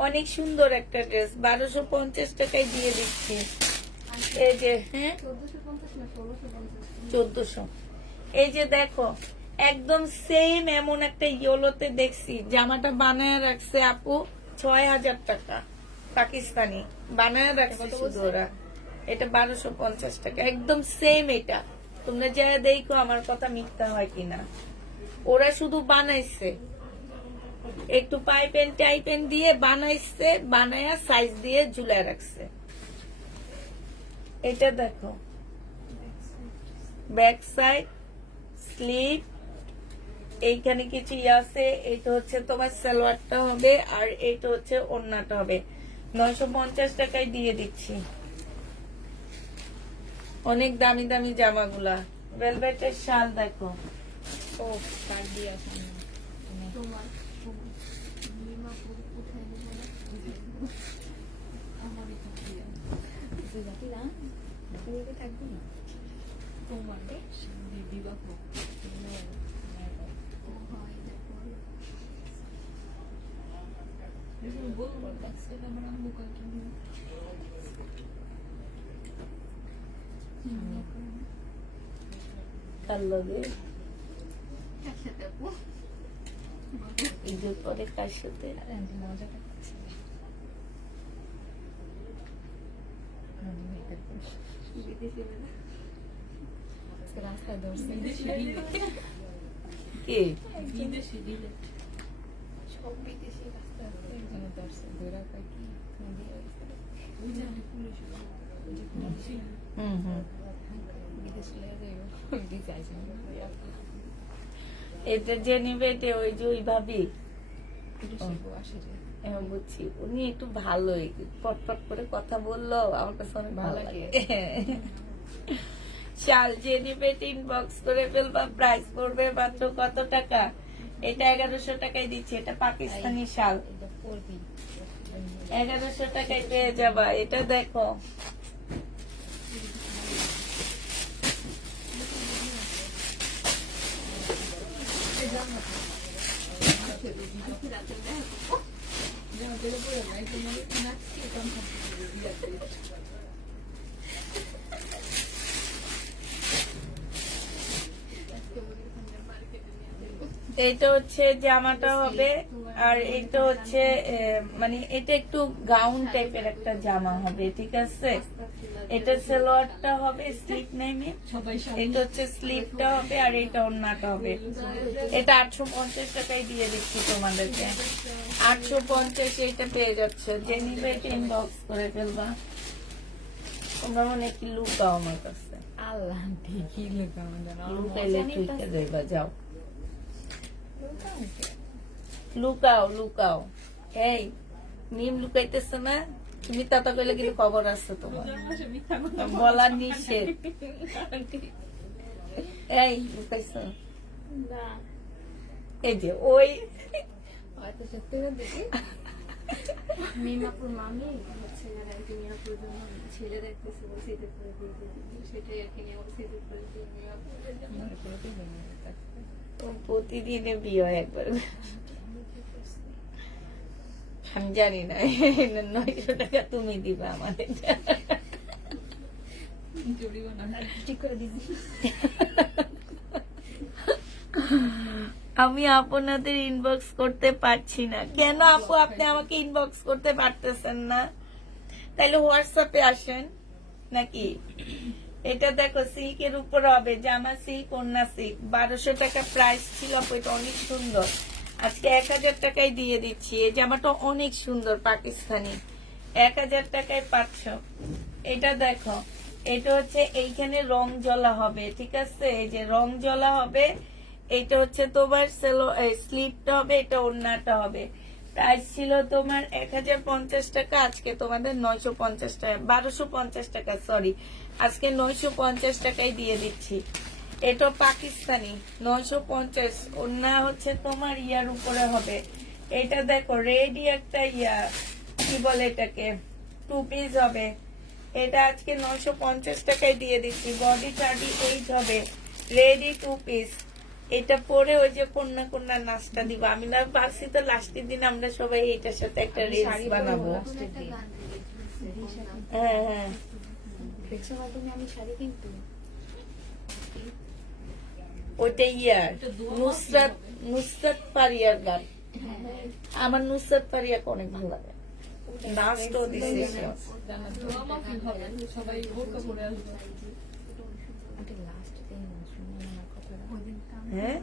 অনেক সুন্দর একটা ড্রেস, 1250 টাকায় দিয়ে দিচ্ছি। এই যে হ্যাঁ 1450 না 1650? 1400। এই যে দেখো একদম সেম এমন একটা ইয়েলোতে দেখছি, জামাটা বানায় রাখছে আপু 6000 টাকা, পাকিস্তানি বানায় রাখছে শুধু ওরা। এটা 1250 টাকা, একদম সেম। এটা তোমরা যা দেখো আমার কথা মিথ্যা হয় কিনা। ওরা শুধু বানাইছে, একটু পাইপেন টাইপেন দিয়ে বানাইছে, বানায়া সাইজ দিয়ে ঝুলায় রাখছে। এটা দেখো ব্যাক সাইড, স্লিভ, এইখানে কিছু আছে। এইটা হচ্ছে তোমার সালোয়ারটা হবে, আর এইটা হচ্ছে ওড়নাটা হবে। 950 টাকায় দিয়ে দিচ্ছি। অনেক দামি দামি জামাগুলা। ভেলভেটের শাল দেখো, ও কার দিয়ে আছে তোমার মিমাপুর কোথায় নেবো না? আমারই তো প্রিয়। তুই যাবি না তুই এদিকে থাকবি না তোমার বিবাহ ও হয় দেখো বলবো এটা আমার আম্মু কাকে কার লগে একসাথে আপু ঈদের পরে কার সাথে? আরে আমি মজাটা করছি বিদেশি মেলা আজকে রাস্তায় ধরছে কে? বিদেশি দিলে সব বিদেশি রাস্তায় একজনে ধরছে ধরা কয় কি তুমি দিয়ে গেছে ওই যে আমি পুলিশ হুম হুম। বিদেশ লেগে যাইব বিদেশে আইসি এটা যে নিবে এটা ওই যে ওই ভাবি। আসে যে হ্যাঁ বুঝছি, উনি একটু ভালোই পটপট করে কথা বললো, আমার কাছে অনেক ভালো লাগে। শাল যে নিবে ইনবক্স করে ফেলবা, প্রাইস পড়বে মাত্র কত টাকা? এটা 1100 টাকায় দিচ্ছে। এটা পাকিস্তানি শাল, এটা পরবি 1100 টাকায় পেয়ে যাবা। এটা দেখো রাতে দেখো আজকে মনে হয় মার্কেটে নিয়ে যাবো এইটা হচ্ছে জামাটা হবে, আর এটা হচ্ছে মানে এটা একটু গাউন টাইপের একটা জামা হবে, ঠিক আছে? এটা সালোয়ারটা হবে, স্লিভ নেমে, এটা হচ্ছে স্লিভটা হবে, আর এটা ওড়নাটা হবে। এটা 850 টাকায় দিয়ে দিচ্ছি তোমাদেরকে। 850 এটা পেয়ে যাচ্ছে। যে নিবে এটা ইনবক্স করে ফেলবা। তোমরা মনে কি লুকাও আমার কাছে? আল্লাহ ঠিকই লোক আমাদের লুকাইলে টুইকে দেবা, যাও লুকাও লুকাও। এই মিম লুকাইতেছে না, তুমি তাতা কইলে কিন্তু খবর আছে তোমার, বলা নিষেধ। এই লুকাইছ না এই যে ওই হয়তো সত্যি করে দেখি মিমাপুর মামি হচ্ছে মিমাপুর জন্য ছেলে দেখতেছে বলছে এটা করে দিয়ে সেটাই আর কি নিয়ে বলছে এটা করে দিয়ে মিমাপুরের জন্য মনে করে দিই প্রতিদিনে বিয়ে হয় একবার। আমি জানি না, 900 টাকা তুমি দিবা আমাদের। জরিমানা ঠিক করে দিবি আমি আপনাদের ইনবক্স করতে পারছি না কেন আপু? আপনি আমাকে ইনবক্স করতে পারতেছেন না, তাইলে হোয়াটসঅ্যাপে আসেন নাকি? এটা দেখো সিল্কের উপর হবে, জামা সিল্ক, ওড়না সিল্ক। 1200 টাকা প্রাইস ছিল, এটা অনেক সুন্দর। আজকে 1000 টাকায় দিয়ে দিচ্ছি। এই জামাটা অনেক সুন্দর, পাকিস্তানি, 1000 টাকায় পাচ্ছ। এটা দেখো, এটা হচ্ছে এইখানে রং জ্বলা হবে, ঠিক আছে? এই যে রং জ্বলা হবে। এটা হচ্ছে তোমার স্লিপটা হবে, এটা ওড়নাটা হবে। প্রাইস ছিল তোমার 1050 টাকা, আজকে তোমাদের 950 টাকা, 1250 টাকা, সরি, আজকে 950 টাকায় দিয়ে দিচ্ছি। এটা পাকিস্তানি, 950। ওড়না হচ্ছে তোমার ইয়ার উপরে হবে। এটা দেখো রেডি একটা কি বলে এটাকে, 2 পিস হবে। এটা আজকে 950 টাকায় দিয়ে দিচ্ছি। বডি 38 হবে, রেডি 2 পিস। এটা পরে ওই যে কন্যা কন্যা নাচটা দিব। আমি না ভাবছি তো লাস্টের দিন আমরা সবাই এটার সাথে একটা আমি রিলস শাড়ি বানাবো। পরবো। কোনো একটা গান রিলিজ করছে, হ্যাঁ হ্যাঁ, দেখছো না তুমি আমি শাড়ি কিন্তু ওইটা ইয়ার নুসরাত নুসরাত ফারিয়ার গান। আমার নুসরাত ফারিয়াকে অনেক ভালো লাগে, নাচটাও দিছে সে। দোয়া মাহফিল হবে, সবাই বোরকা পরে আসবে। আন্টি লাস্ট দিন শুনুন আমার কথাটা। হ্যাঁ,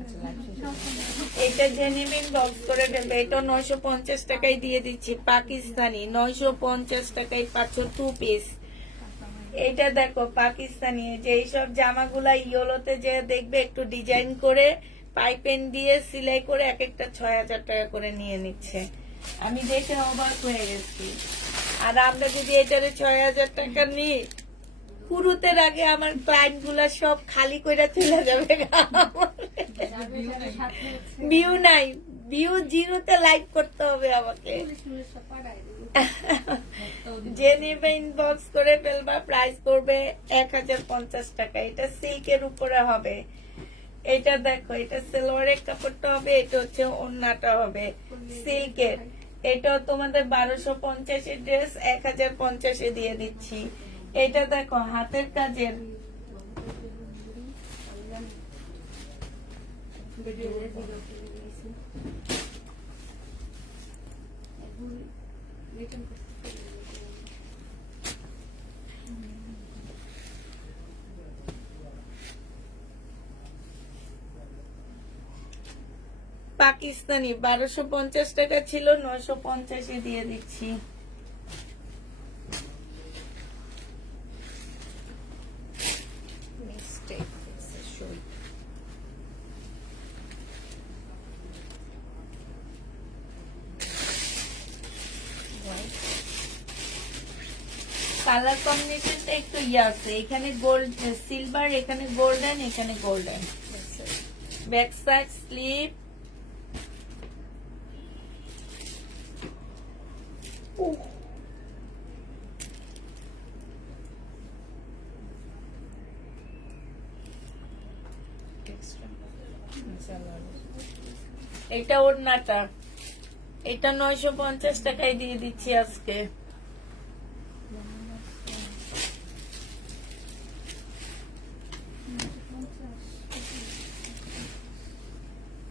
আচ্ছা লাইভ শেষ এটা জেনুইন বক্স করে ফেলবে। এটা 950 টাকায় দিয়ে দিচ্ছি, পাকিস্তানি 950 টাকায় পাচ্ছ 2 পিস। এটা দেখো পাকিস্তানি, যে এইসব জামাগুলা ইয়েলোতে যে দেখবে একটু ডিজাইন করে পাইপেন দিয়ে সেলাই করে এক একটা 6000 টাকা করে নিয়ে নিচ্ছে। আমি দেখে অবাক হয়ে গেছি। আর আমরা যদি এটারে 6000 টাকা নিই, পুরুতের আগে আমার ক্লায়েন্ট গুলা সব খালি করে চলে যাবে। ভিউ নাই, ভিউ জিরোতে লাইভ করতে হবে আমাকে। যে নেবে ইনবক্স করে ফেলবা, প্রাইস পড়বে 1050 টাকা। এটা সিল্কের উপরে হবে। এটা দেখো, এটা সেলোয়ারের কাপড়টা হবে, এটা হচ্ছে ওড়নাটা হবে সিল্কের। এটাও তোমাদের 1250 এর ড্রেস 1050 এ দিয়ে দিচ্ছি। এটা দেখো হাতের কাজের, পাকিস্তানি 1250 টাকা ছিল, 950 এ দিয়ে দিচ্ছি। মিস্টেক সই কালার কম্বিনেশনটা একটু ইয়ে আছে, এখানে গোল্ড সিলভার, এখানে গোল্ডেন, এখানে golden. Back side slip, extra salwar এটা ওড়নাটা, এটা 950 টাকায় দিয়ে দিচ্ছি আজকে।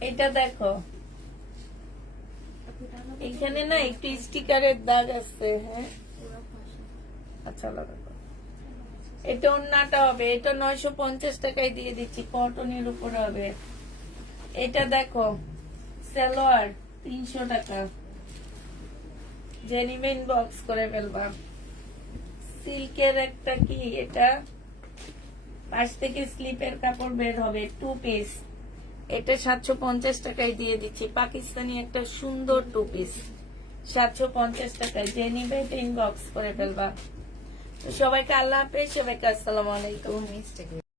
এটা দেখো, এখানে না একটু স্টিকারের দাগ আছে। হ্যাঁ আচ্ছা, লাগাবো। এটা ওড়নাটা হবে, এটা 950 টাকায় দিয়ে দিচ্ছি, কটনের উপর হবে। এটা দেখো সালোয়ার 300 টাকা, জেনুইন বক্স করে ফেলবা। সিল্কের একটা কি, এটা পাশ থেকে স্লিপের কাপড় বের হবে, 2 পিস। এটা 750 টাকায় দিয়ে দিচ্ছি, পাকিস্তানি একটা সুন্দর 2 পিস 750 টাকায়। জেনুইন ইনবক্স করে ফেলবা। তো সবাইকে আল্লাহ হাফেজ, সবাইকে আসসালামু আলাইকুম। মিস্টেক